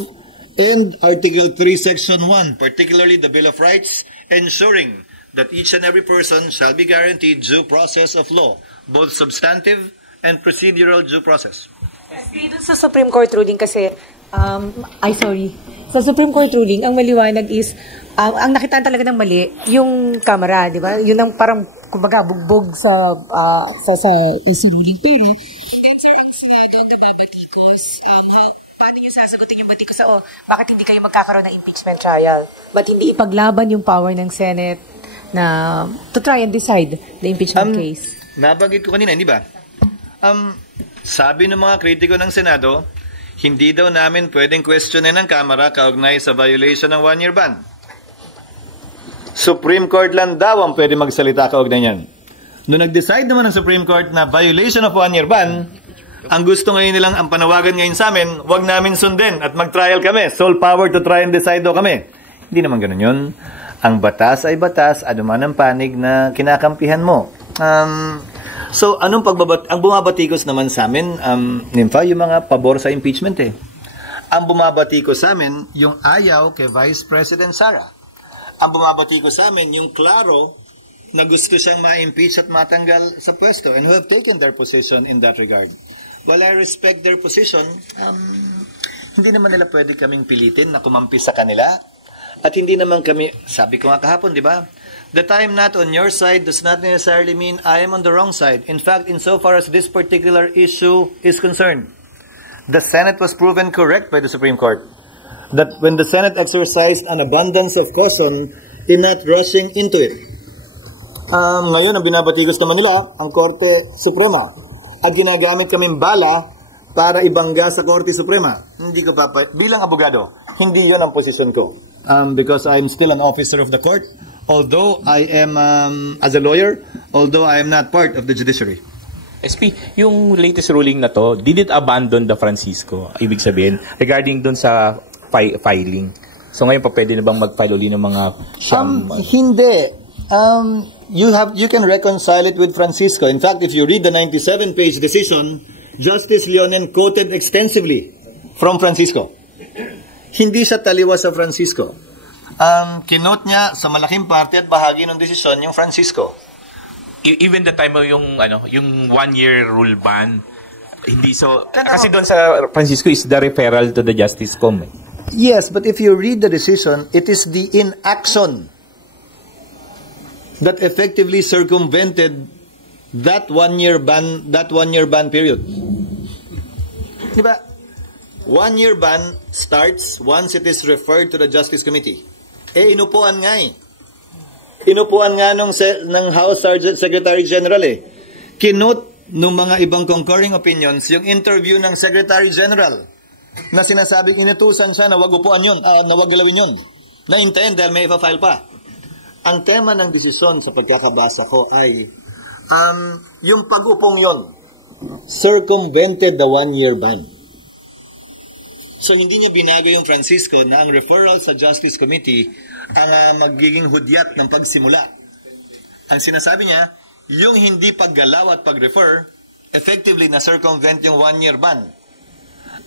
and Article 3, Section 1, particularly the Bill of Rights, ensuring that each and every person shall be guaranteed due process of law, both substantive and procedural due process. Dun sa Supreme Court ruling kasi, sa Supreme Court ruling, ang maliwanag is, ang nakitaan talaga ng mali, yung Kamara, di ba? Yun ang parang, kumbaga, bugbog sa AC ruling. Pero, paano nyo sasagutin yung batikos sa, bakit hindi kayo magkakaroon ng impeachment trial? Ba't hindi ipaglaban yung power ng Senate na to try and decide the impeachment case? Nabanggit ko kanina, hindi ba? Sabi ng mga kritiko ng Senado, hindi daw namin pwedeng questionin ng Kamara kaugnay sa violation ng 1-year ban. Supreme Court lang daw ang pwede magsalita kaugnay niyan. Noong nag-decide naman ng Supreme Court na violation of 1-year ban, ang gusto ngayon nilang, ang panawagan ngayon sa amin, wag namin sundin at mag-trial kami. Sole power to try and decide daw kami. Hindi naman ganun yun. Ang batas ay batas, anuman ang panig na kinakampihan mo. So, ang bumabatikos naman sa amin, Nympha, yung mga pabor sa impeachment Ang bumabatikos sa amin, yung ayaw kay Vice President Sara. Ang bumabatikos sa amin, yung klaro na gusto siyang ma-impeach at matanggal sa pwesto and who have taken their position in that regard. While I respect their position, hindi naman nila pwede kaming pilitin na kumampi sa kanila. At hindi naman kami, sabi ko nga kahapon, di ba? The time not on your side does not necessarily mean I am on the wrong side. In fact, insofar as this particular issue is concerned, the Senate was proven correct by the Supreme Court. That when the Senate exercised an abundance of caution in not rushing into it. Ngayon, ang binabatikos naman nila, ang Korte Suprema. At ginagamit kaming bala para ibangga sa Korte Suprema. Hindi ko bilang abogado, hindi yon ang posisyon ko. Because I'm still an officer of the court, although I am, as a lawyer, although I am not part of the judiciary. SP, yung latest ruling na to, did it abandon the Francisco? Ibig sabihin, regarding dun sa filing. So ngayon pa pwede na bang mag-file uli ng mga Hindi. You can reconcile it with Francisco. In fact, if you read the 97-page decision, Justice Leonen quoted extensively from Francisco. Hindi siya taliwa sa Francisco. Kinote niya sa malaking parte at bahagi ng desisyon yung Francisco. Even the time of yung 1-year rule ban, hindi so kasi doon sa Francisco is the referral to the Justice Com. Yes, but if you read the decision, it is the inaction that effectively circumvented that 1-year ban period. Diba? 1-year ban starts once it is referred to the Justice Committee. Inupuan nga eh. Inupuan nga ng House Secretary General eh. Kinut nung mga ibang concurring opinions yung interview ng Secretary General na sinasabing inutusan siya na wag upuan yun, na wag galawin yun. Na-intent dahil may ipa-file pa. Ang tema ng desisyon sa pagkakabasa ko ay yung pag-upong yun circumvented the 1-year ban. So, hindi niya binago yung Francisco na ang referral sa Justice Committee ang magiging hudyat ng pagsimula. Ang sinasabi niya, yung hindi paggalaw at pag-refer, effectively na-circumvent yung 1-year ban.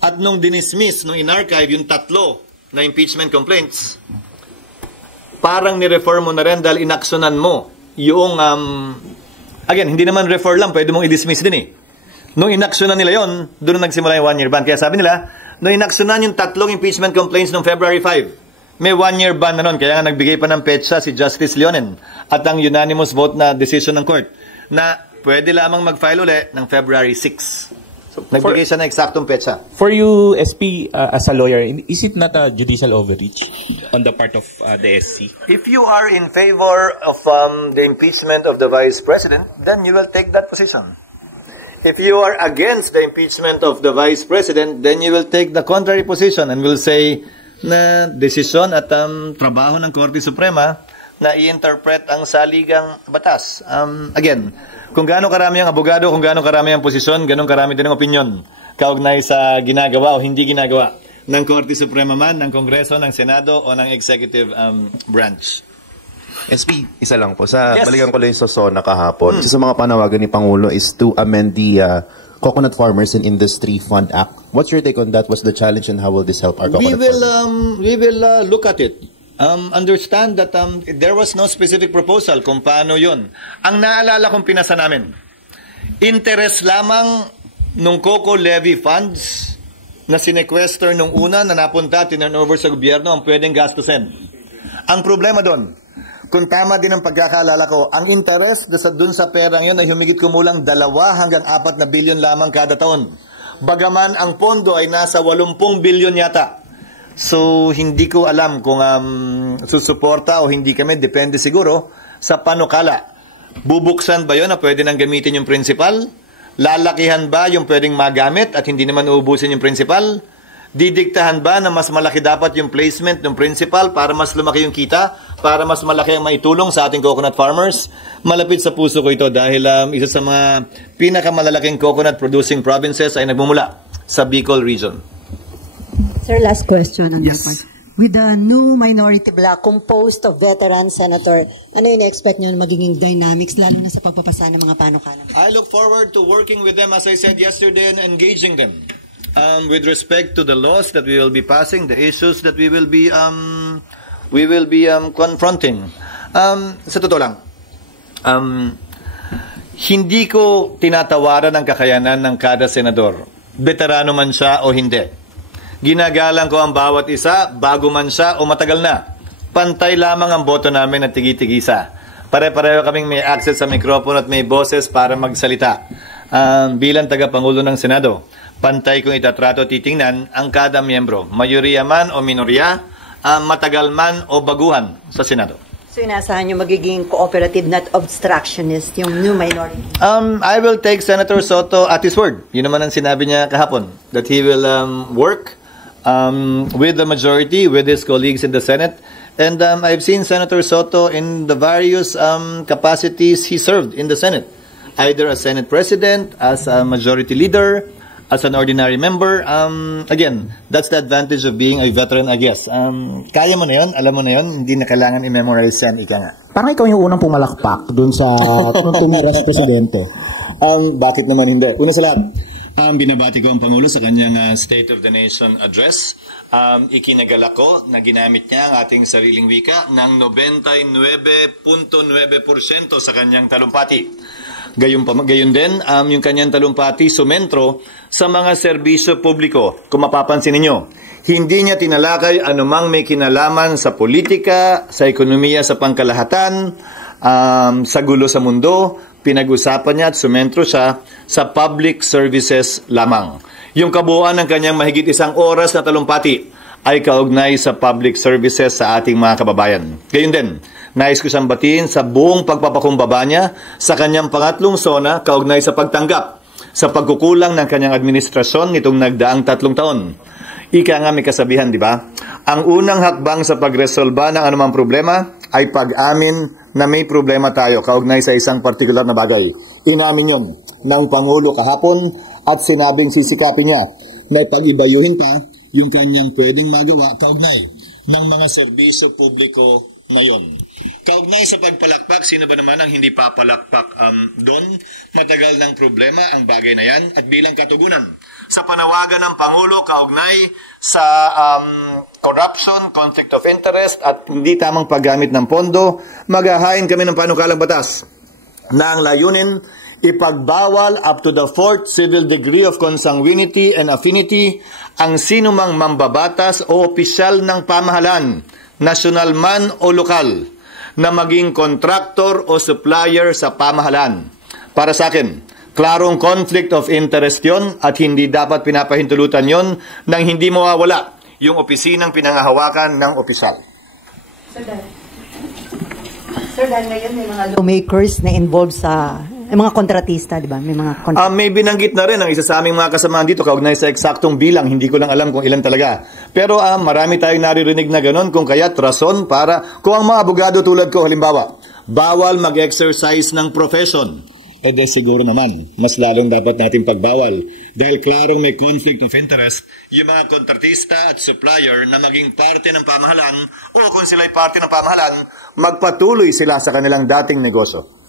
At nung dinismiss, nung in-archive yung 3 na impeachment complaints, parang ni-refer mo na rin dahil inaksyonan mo yung, again, hindi naman refer lang, pwede mong i-dismiss din eh. Nung inaksyonan nila yon, doon nagsimula yung 1-year ban. Kaya sabi nila, nung inaksyonan yung 3 impeachment complaints noong February 5, may 1-year ban na nun. Kaya nga nagbigay pa ng petsa si Justice Leonen at ang unanimous vote na decision ng court na pwede lamang mag-file uli ng February 6. So, nagbigay siya ng eksaktong petsa. For you, SP, as a lawyer, is it not a judicial overreach on the part of the SC? If you are in favor of the impeachment of the Vice President, then you will take that position. If you are against the impeachment of the Vice President, then you will take the contrary position and will say na desisyon at trabaho ng Korte Suprema na i-interpret ang saligang batas. Again, kung gaano karami ang abogado, kung gaano karami ang posisyon, ganun karami din ang opinyon kaugnay sa ginagawa o hindi ginagawa ng Korte Suprema man, ng Kongreso, ng Senado o ng Executive branch. SP, isa lang po. Balikan ko lang sa SONA kahapon. Isa sa mga panawagan ni Pangulo is to amend the Coconut Farmers and Industry Fund Act. What's your take on that? What's the challenge and how will this help our coconut farmers? We will look at it. Understand that there was no specific proposal kung paano yun. Ang naalala kong pinasa namin, interest lamang nung Coco Levy funds na sinequester nung una na napunta, tinurnover sa gobyerno ang pwedeng gastusin. Ang problema doon, kung tama din ang pagkakaalala ko, ang interest dun sa perang yun ay humigit kumulang 2 hanggang 4 na bilyon lamang kada taon. Bagaman ang pondo ay nasa 80 bilyon yata. So, hindi ko alam kung susuporta o hindi kami, depende siguro sa panukala. Bubuksan ba yun na pwede nang gamitin yung principal? Lalakihan ba yung pwedeng magamit at hindi naman uubusin yung principal? Didiktahan ba na mas malaki dapat yung placement ng principal para mas lumaki yung kita, para mas malaki ang maitulong sa ating coconut farmers? Malapit sa puso ko ito dahil isa sa mga pinakamalalaking coconut producing provinces ay nagmumula sa Bicol region. Sir, last question on that part. With the new minority bloc composed of veteran senator, ano yung expect nyo magiging dynamics lalo na sa pagpapasa ng mga panukalan? I look forward to working with them, as I said yesterday, and engaging them. With respect to the laws that we will be passing, the issues that we will be confronting. Sa totoo lang, hindi ko tinatawaran ang kakayanan ng kada senador, veterano man siya o hindi. Ginagalang ko ang bawat isa, bago man siya o matagal na. Pantay lamang ang boto namin at tigi-tigisa. Pare-pareho kaming may access sa mikropono at may boses para magsalita. Bilang tagapangulo ng Senado, pantay kong itatrato titingnan ang kada miyembro, mayoriya man o minorya, matagal man o baguhan sa Senado. So inasahan nyo magiging cooperative, not obstructionist, yung new minority? I will take Senator Soto at his word. Yun naman ang sinabi niya kahapon, that he will work with the majority, with his colleagues in the Senate. And I've seen Senator Soto in the various capacities he served in the Senate, either as Senate President, as a majority leader, as an ordinary member. Again, that's the advantage of being a veteran, I guess. Kaya mo na yun, alam mo na yun, hindi na kailangan i-memorize yan, ika nga. Parang ikaw yung unang pumalakpak dun sa tumira sa presidente. Bakit naman hindi? Una sa lahat, binabati ko ang Pangulo sa kanyang State of the Nation address. Ikinagala ko na ginamit niya ang ating sariling wika ng 99.9% sa kanyang talumpati. Gayon din, yung kanyang talumpati sumentro sa mga serbisyo publiko. Kung mapapansin ninyo, hindi niya tinalakay anumang may kinalaman sa politika, sa ekonomiya sa pangkalahatan, sa gulo sa mundo. Pinag-usapan niya at sumentro siya sa public services lamang. Yung kabuuan ng kanyang mahigit 1 oras na talumpati ay kaugnay sa public services sa ating mga kababayan. Gayun din, nais ko siyang batiin sa buong pagpapakumbaba niya sa kanyang pangatlong SONA kaugnay sa pagtanggap sa pagkukulang ng kanyang administrasyon nitong nagdaang 3 taon. Ika nga may kasabihan, di ba? Ang unang hakbang sa pagresolba ng anumang problema ay pag-amin na may problema tayo kaugnay sa isang partikular na bagay. Inamin yun ng Pangulo kahapon at sinabing sisikapin niya na ipag-ibayuhin pa yung kanyang pwedeng magawa kaugnay ng mga serbisyo publiko na yon. Kaugnay sa pagpalakpak, sino ba naman ang hindi papalakpak doon? Matagal ng problema ang bagay na yan at bilang katugunan sa panawagan ng Pangulo kaugnay sa corruption, conflict of interest at hindi tamang paggamit ng pondo, maghahain kami ng panukalang batas na ang layunin ipagbawal up to the 4th civil degree of consanguinity and affinity ang sinumang mambabatas o opisyal ng pamahalaan, nasyonal man o lokal, na maging kontraktor o supplier sa pamahalaan. Para sa akin, klarong conflict of interest yon at hindi dapat pinapahintulutan yon nang hindi mawawala yung opisinang pinangahawakan ng opisyal. Sir, dahil ngayon may mga lawmakers na involved sa mga kontratista, di ba? May binanggit na rin ang isa sa aming mga kasamahan dito kaugnay sa eksaktong bilang. Hindi ko lang alam kung ilan talaga. Pero marami tayong naririnig na gano'n kung kaya't rason para kung ang mga abogado tulad ko, halimbawa, bawal mag-exercise ng profession. De siguro naman, mas lalong dapat natin pagbawal dahil klarong may conflict of interest yung mga kontratista at supplier na maging parte ng pamahalaan o kung sila'y parte ng pamahalaan, magpatuloy sila sa kanilang dating negosyo.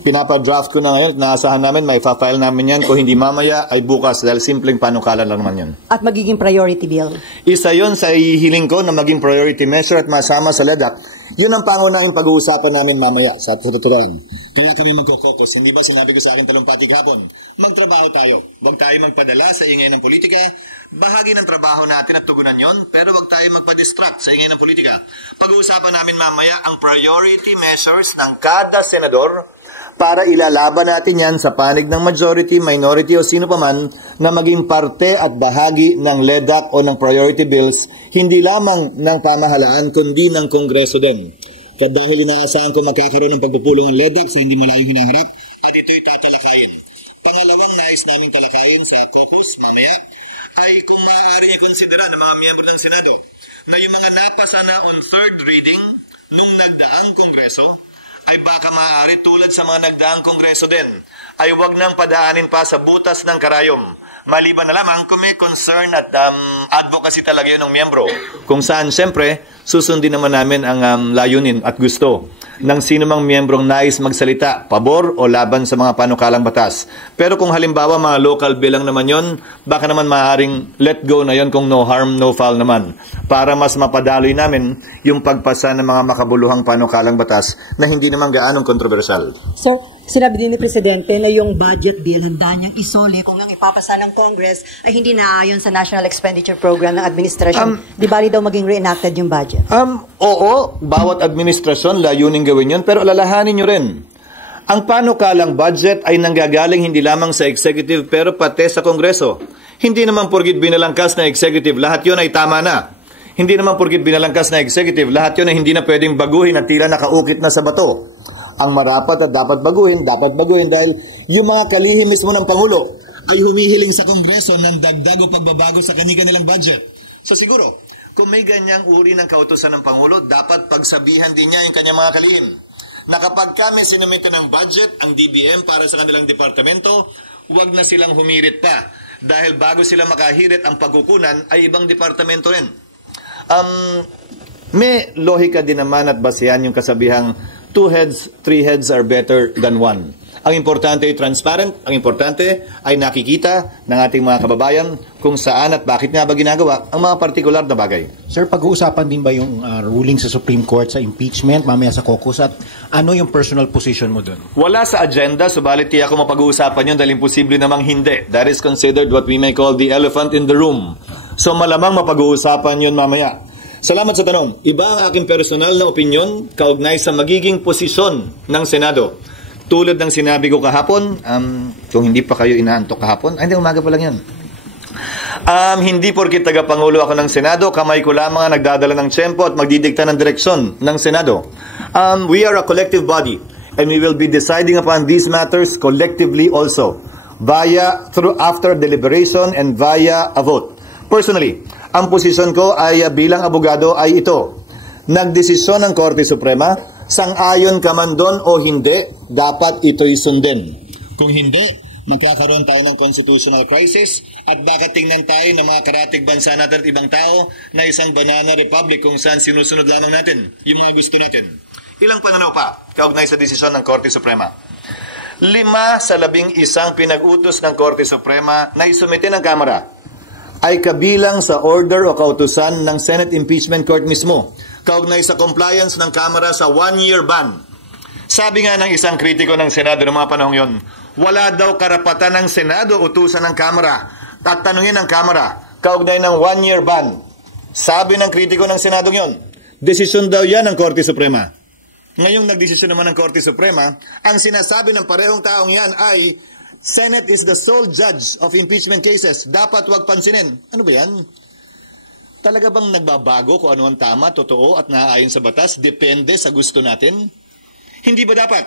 Pinapadraft ko na ngayon, naasahan namin, may file namin yan, kung hindi mamaya ay bukas dahil simpleng panukalan lang naman yun. At magiging priority bill? Isa yon sa ihiling ko na maging priority measure at masama sa LEDAC. Yun ang pangunahing pag-uusapan namin mamaya sa tuturuan. Kaya kami magkokokos. Hindi ba sinabi ko sa akin talumpati kahapon? Magtrabaho tayo. Huwag tayo magpadala sa ingay ng politika. Bahagi ng trabaho natin at tugunan yun, pero huwag tayo magpa-distract sa ingay ng politika. Pag-uusapan namin mamaya ang priority measures ng kada senador para ilalaban natin yan sa panig ng majority, minority o sino pa man na maging parte at bahagi ng LEDAC o ng priority bills, hindi lamang ng pamahalaan kundi ng Kongreso din. Kaya dahil inaasahan ko magkakaroon ng pagpupulong ng LEDAC sa hindi malayong hinaharap at ito'y tatalakayin. Pangalawang nais naming talakayin sa caucus mamaya ay kung maaari i-considera ng mga miyembro ng Senado na yung mga napasa na on third reading nung nagdaang Kongreso ay baka maaari tulad sa mga nagdaang Kongreso din, ay huwag nang padaanin pa sa butas ng karayom. Maliban na lamang kung may concern at advocacy talaga yun ng miyembro. Kung saan, siyempre, susundin naman namin ang layunin at gusto ng sinumang miyembrong nais magsalita, pabor o laban sa mga panukalang batas. Pero kung halimbawa mga local bill lang naman yon, baka naman maaaring let go na yon kung no harm, no foul naman. Para mas mapadaloy namin yung pagpasa ng mga makabuluhang panukalang batas na hindi naman gaanong kontrobersyal. Sir, sinabi din ni Presidente na yung budget bill handa niyang isole kung ang ipapasa ng Congress ay hindi naayon sa National Expenditure Program ng administrasyon. Di bali daw maging reenacted yung budget? Oo, bawat administrasyon layunin gawin yun, pero alalahanin nyo rin. Ang panukalang budget ay nanggagaling hindi lamang sa executive pero pati sa Kongreso. Hindi naman porgit binalangkas na executive, lahat yun ay tama na. Hindi naman porgit binalangkas na executive, lahat yun ay hindi na pwedeng baguhin at tila nakaukit na sa bato. Ang marapat at dapat baguhin dahil yung mga kalihim mismo ng Pangulo ay humihiling sa Kongreso ng dagdag o pagbabago sa kanilang budget. So siguro, kung may ganyang uri ng kautusan ng Pangulo, dapat pagsabihan din niya yung kanyang mga kalihim na kapag kami sinumite ng budget ang DBM para sa kanilang departamento, huwag na silang humirit pa dahil bago sila makahirit ang pagkukunan ay ibang departamento rin. May lohika din naman at basihan yung kasabihang 2 heads, 3 heads are better than 1. Ang importante ay transparent, ang importante ay nakikita ng ating mga kababayan kung saan at bakit nga ba ginagawa ang mga partikular na bagay. Sir, pag-uusapan din ba yung ruling sa Supreme Court sa impeachment mamaya sa caucus at ano yung personal position mo doon? Wala sa agenda, subalit tiyak ko mapag-uusapan yun dahil imposible namang hindi. That is considered what we may call the elephant in the room. So malamang mapag-uusapan yun mamaya. Salamat sa tanong. Iba ang aking personal na opinyon kaugnay sa magiging posisyon ng Senado. Tulad ng sinabi ko kahapon, kung hindi pa kayo inaantok kahapon, hindi, umaga pa lang yan. Hindi porkit tagapangulo ako ng Senado, kamay ko lamang ang nagdadala ng tiyempo at magdidikta ng direksyon ng Senado. We are a collective body and we will be deciding upon these matters collectively also after deliberation and via a vote. Personally, ang posisyon ko ay bilang abogado ay ito. Nagdesisyon ng Korte Suprema, sang-ayon ka man doon o hindi, dapat ito'y sundin. Kung hindi, magkakaroon tayo ng constitutional crisis at baka tingnan tayo ng mga karatig bansa natin at ibang tao na isang banana republic kung saan sinusunod lamang natin yung mga gusto natin. Ilang pananaw pa kaugnay sa desisyon ng Korte Suprema? 5 sa 11 pinag-utos ng Korte Suprema na isumite ng Kamara ay kabilang sa order o kautusan ng Senate Impeachment Court mismo kaugnay sa compliance ng Kamara sa 1-year ban. Sabi nga ng isang kritiko ng Senado ng mga panahong yon, wala daw karapatan ng Senado utusan ng Kamara at tanungin ng Kamara kaugnay ng 1-year ban. Sabi ng kritiko ng Senado yon, desisyon daw yan ng Korte Suprema. Ngayong nagdesisyon naman ng Korte Suprema, ang sinasabi ng parehong taong yan ay Senate is the sole judge of impeachment cases. Dapat wag pansinin. Ano ba yan? Talaga bang nagbabago kung ano ang tama, totoo at naaayon sa batas? Depende sa gusto natin? Hindi ba dapat?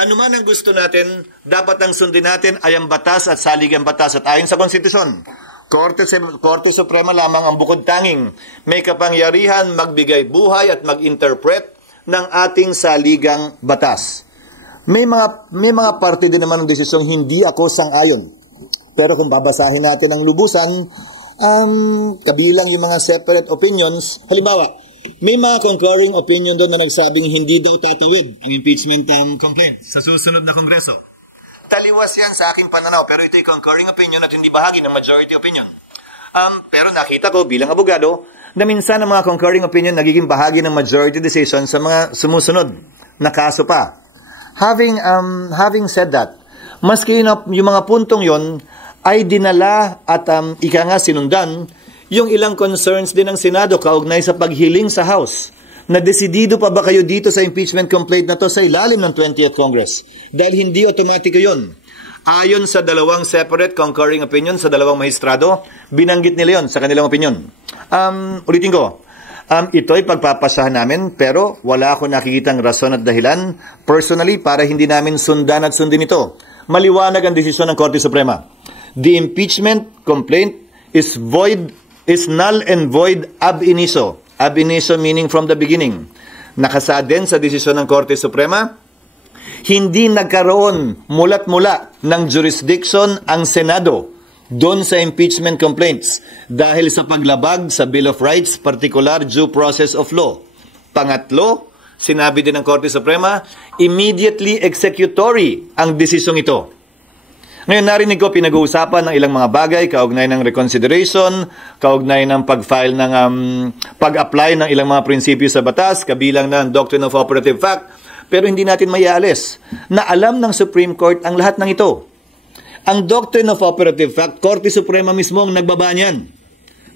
Ano man ang gusto natin, dapat ang sundin natin ay ang batas at saligang batas at ayon sa konstitusyon. Korte Suprema lamang ang bukod tanging may kapangyarihan magbigay buhay at mag-interpret ng ating saligang batas. May mga parte din naman ng desisyong hindi ako sang-ayon. Pero kung babasahin natin ang lubusan, kabilang yung mga separate opinions, halimbawa, may mga concurring opinion doon na nagsabing hindi daw tatawid ang impeachment complaint sa susunod na Kongreso. Taliwas yan sa aking pananaw, pero ito'y concurring opinion at hindi bahagi ng majority opinion. Pero nakita ko bilang abogado na minsan ang mga concurring opinion nagiging bahagi ng majority decision sa mga sumusunod na kaso pa. Having said that, maski yung mga puntong yon ay dinala at ika nga sinundan yung ilang concerns din ng Senado kaugnay sa paghiling sa House na desidido pa ba kayo dito sa impeachment complaint na to sa ilalim ng 20th Congress? Dahil hindi automatiko yun. Ayon sa dalawang separate concurring opinion sa dalawang mahistrado, binanggit nila yon sa kanilang opinion. Ulitin ko, ito'y pagpapasahan namin pero wala ako nakikitang rason at dahilan personally para hindi namin sundan at sundin ito. Maliwanag ang desisyon ng Korte Suprema. The impeachment complaint is null and void ab initio. Ab initio meaning from the beginning. Nakasaad din sa desisyon ng Korte Suprema, hindi nagkaroon mulat-mula ng jurisdiction ang Senado doon sa impeachment complaints dahil sa paglabag sa Bill of Rights, particular due process of law. Pangatlo, sinabi din ng Korte Suprema, immediately executory ang desisyong ito. Ngayon narinig ko pinag-uusapan ng ilang mga bagay, kaugnay ng reconsideration, kaugnay ng pag-file ng pag-apply ng ilang mga prinsipyo sa batas, kabilang ng Doctrine of Operative Fact, pero hindi natin maialis na alam ng Supreme Court ang lahat ng ito. Ang Doctrine of Operative Fact, Korte Suprema mismo ang nagbaba niyan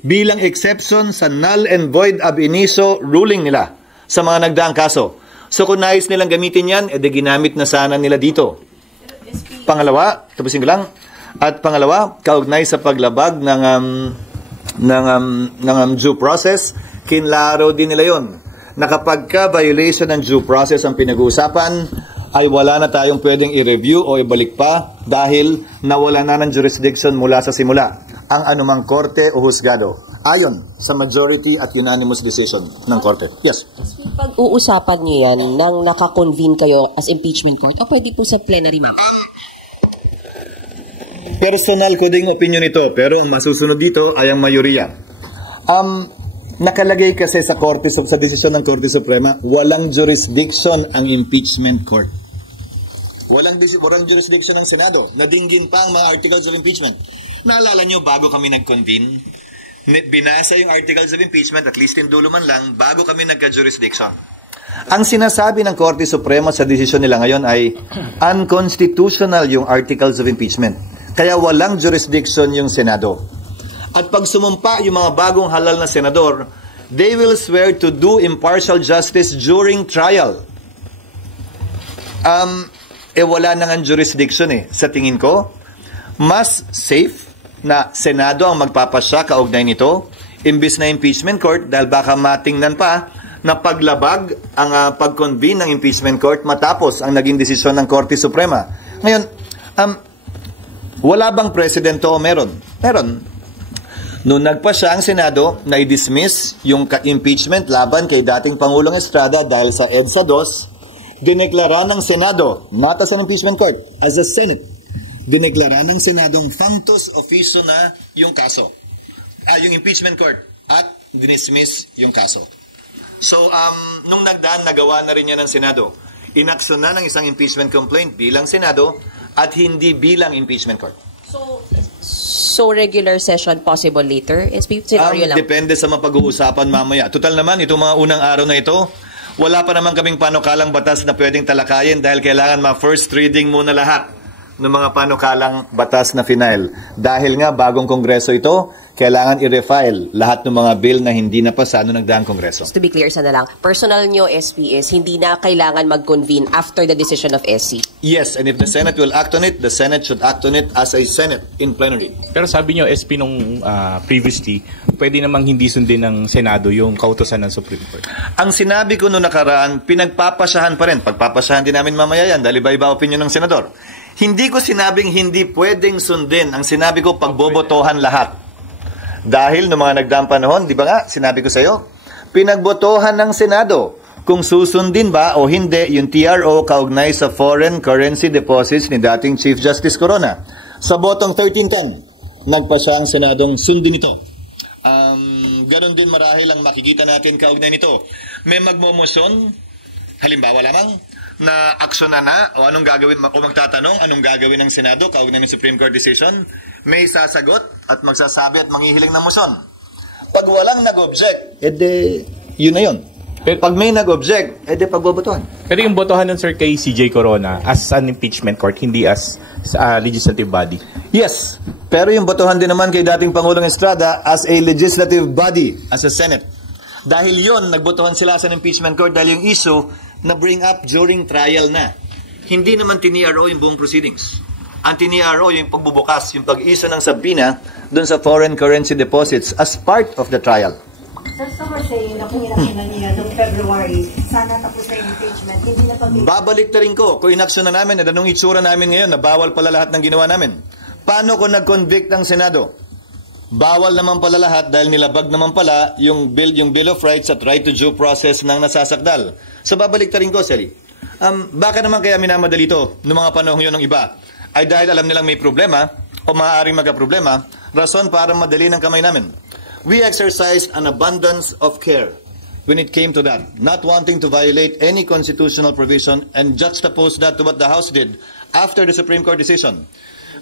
bilang exception sa null and void ab initio ruling nila sa mga nagdaang kaso. So kung nais nilang gamitin yan, edi ginamit na sana nila dito. Pangalawa, tapusin ko lang, at pangalawa, kaugnay sa paglabag ng due process, kinlaro din nila yon na kapag ka-violation ng due process ang pinag-uusapan, ay wala na tayong pwedeng i-review o ibalik pa dahil nawala na ng jurisdiction mula sa simula ang anumang korte o husgado ayon sa majority at unanimous decision ng korte. Yes? Pag-uusapan niyo yan nang nakakonvene kayo as impeachment court o pwede po sa plenary, ma'am? Personal ko ding opinion ito pero ang masusunod dito ay ang mayoriya. Nakalagay kasi sa desisyon ng Korte Suprema, walang jurisdiction ang impeachment court. Walang jurisdiction ng Senado. Nadinggin pa ang mga articles of impeachment. Naalala nyo, bago kami nag-convene, binasa yung articles of impeachment, at least in dulo man lang, bago kami nagka-jurisdiction. Ang sinasabi ng Korte Suprema sa desisyon nila ngayon ay unconstitutional yung articles of impeachment. Kaya walang jurisdiction yung Senado. At pag sumumpa yung mga bagong halal na senador, they will swear to do impartial justice during trial. Wala nang ang jurisdiction eh. Sa tingin ko, mas safe, na Senado ang magpapasya kaugnay nito, imbis na impeachment court, dahil baka matingnan pa na paglabag ang pag-convene ng impeachment court matapos ang naging desisyon ng Korte Suprema. Ngayon, wala bang presidente o meron? Meron. Noong nagpasya ang Senado na i-dismiss yung impeachment laban kay dating Pangulong Estrada dahil sa EDSA 2, dineklara ng Senado, not as an impeachment court, as a Senate, dineklara ng Senadong functus officio na yung kaso. Yung impeachment court at dinismiss yung kaso. So, nung nagdaan, nagawa na rin yan ng Senado. Inaksyon na ng isang impeachment complaint bilang Senado at hindi bilang impeachment court. So regular session possible later? Scenario lang. Depende sa mapag-uusapan mamaya. Total naman, itong mga unang araw na ito, wala pa naman kaming panukalang batas na pwedeng talakayin dahil kailangan ma-first reading muna lahat ng mga panukalang batas na final. Dahil nga, bagong kongreso ito, kailangan i-refile lahat ng mga bill na hindi napasa noong nagdaang kongreso. To be clear, sana lang, personal nyo, SP, is hindi na kailangan mag-convene after the decision of SC? Yes, and if the Senate will act on it, the Senate should act on it as a Senate in plenary. Pero sabi nyo, SP, nung previously, pwede namang hindi sundin ng Senado yung kautosan ng Supreme Court. Ang sinabi ko noong nakaraan, pinagpapasahan pa rin. Pagpapasahan din namin mamaya yan dahil iba-iba opinion ng Senador. Hindi ko sinabing hindi pwedeng sundin. Ang sinabi ko, pagbobotohan lahat. Dahil noong mga nagdaang panahon, di ba nga, sinabi ko sa iyo, pinagbotohan ng Senado kung susundin ba o hindi yung TRO kaugnay sa foreign currency deposits ni dating Chief Justice Corona. Sa botong 1310, nagpasya ang Senadong sundin ito. Ganon din marahil ang makikita natin kaugnay nito. May magmomosyon, halimbawa lamang, na aksyon na o anong gagawin o magtatanong anong gagawin ng Senado kaugnay ng Supreme Court decision, may sasagot at magsasabi at manghihiling ng motion. Pag walang nag-object, edi yun na yun. Pag may nag-object, edi pagbobotohan. Pero yung botohan nun, sir, kay CJ Corona as an impeachment court, hindi as legislative body. Yes, pero yung botohan din naman kay dating Pangulong Estrada as a legislative body, as a Senate. Dahil yon nagbotohan sila sa impeachment court dahil yung issue na bring up during trial na. Hindi naman tiniro yung buong proceedings. Ang tiniro yung pagbubukas, yung pag-isa ng subpoena dun sa foreign currency deposits as part of the trial. Sir, some are saying na kung inaksyonan niya noong February, sana tapos na yung impeachment, hindi na Babalik na rin ko, kung inaksyonan namin, at anong itsura namin ngayon na bawal pala lahat ng ginawa namin. Paano kung nag-convict ang Senado? Bawal naman pala lahat dahil nilabag naman pala yung Bill of Rights at right to due process ng nasasakdal. So babalik ta rin ko, Sally. Baka naman kaya minamadali ito noong mga panahon yun ng iba? Ay dahil alam nilang may problema o maaaring magka-problema, rason para madali ng kamay namin. We exercised an abundance of care when it came to that, not wanting to violate any constitutional provision and juxtapose that to what the House did after the Supreme Court decision.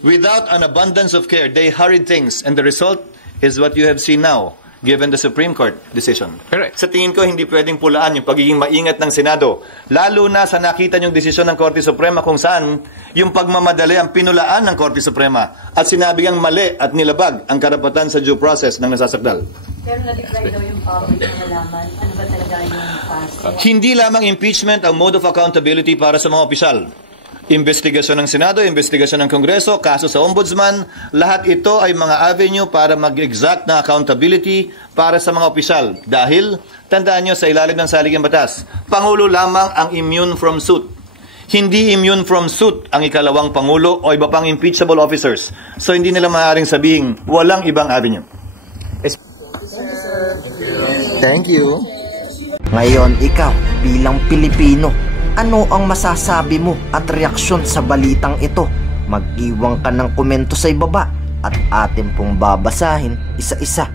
Without an abundance of care, they hurried things, and the result is what you have seen now, given the Supreme Court decision. Correct. Sa tingin ko, hindi pwedeng pulaan yung pagiging maingat ng Senado, lalo na sa nakita yung desisyon ng Korte Suprema kung saan yung pagmamadali ang pinulaan ng Korte Suprema at sinabi ang mali at nilabag ang karapatan sa due process ng nasasakdal. Pero na-declare daw yung public na malaman, ano ba talaga yung pass? Hindi lamang impeachment ang mode of accountability para sa mga opisyal. Investigasyon ng Senado, investigasyon ng Kongreso, kaso sa Ombudsman, lahat ito ay mga avenue para mag-exact na accountability para sa mga opisyal. Dahil, tandaan nyo sa ilalim ng saligang batas, Pangulo lamang ang immune from suit. Hindi immune from suit ang ikalawang Pangulo o iba pang impeachable officers. So hindi nila maaaring sabihin, walang ibang avenue. Thank you. Ngayon, ikaw, bilang Pilipino, ano ang masasabi mo at reaksyon sa balitang ito? Mag-iwan ka ng komento sa ibaba at atin pong babasahin isa-isa.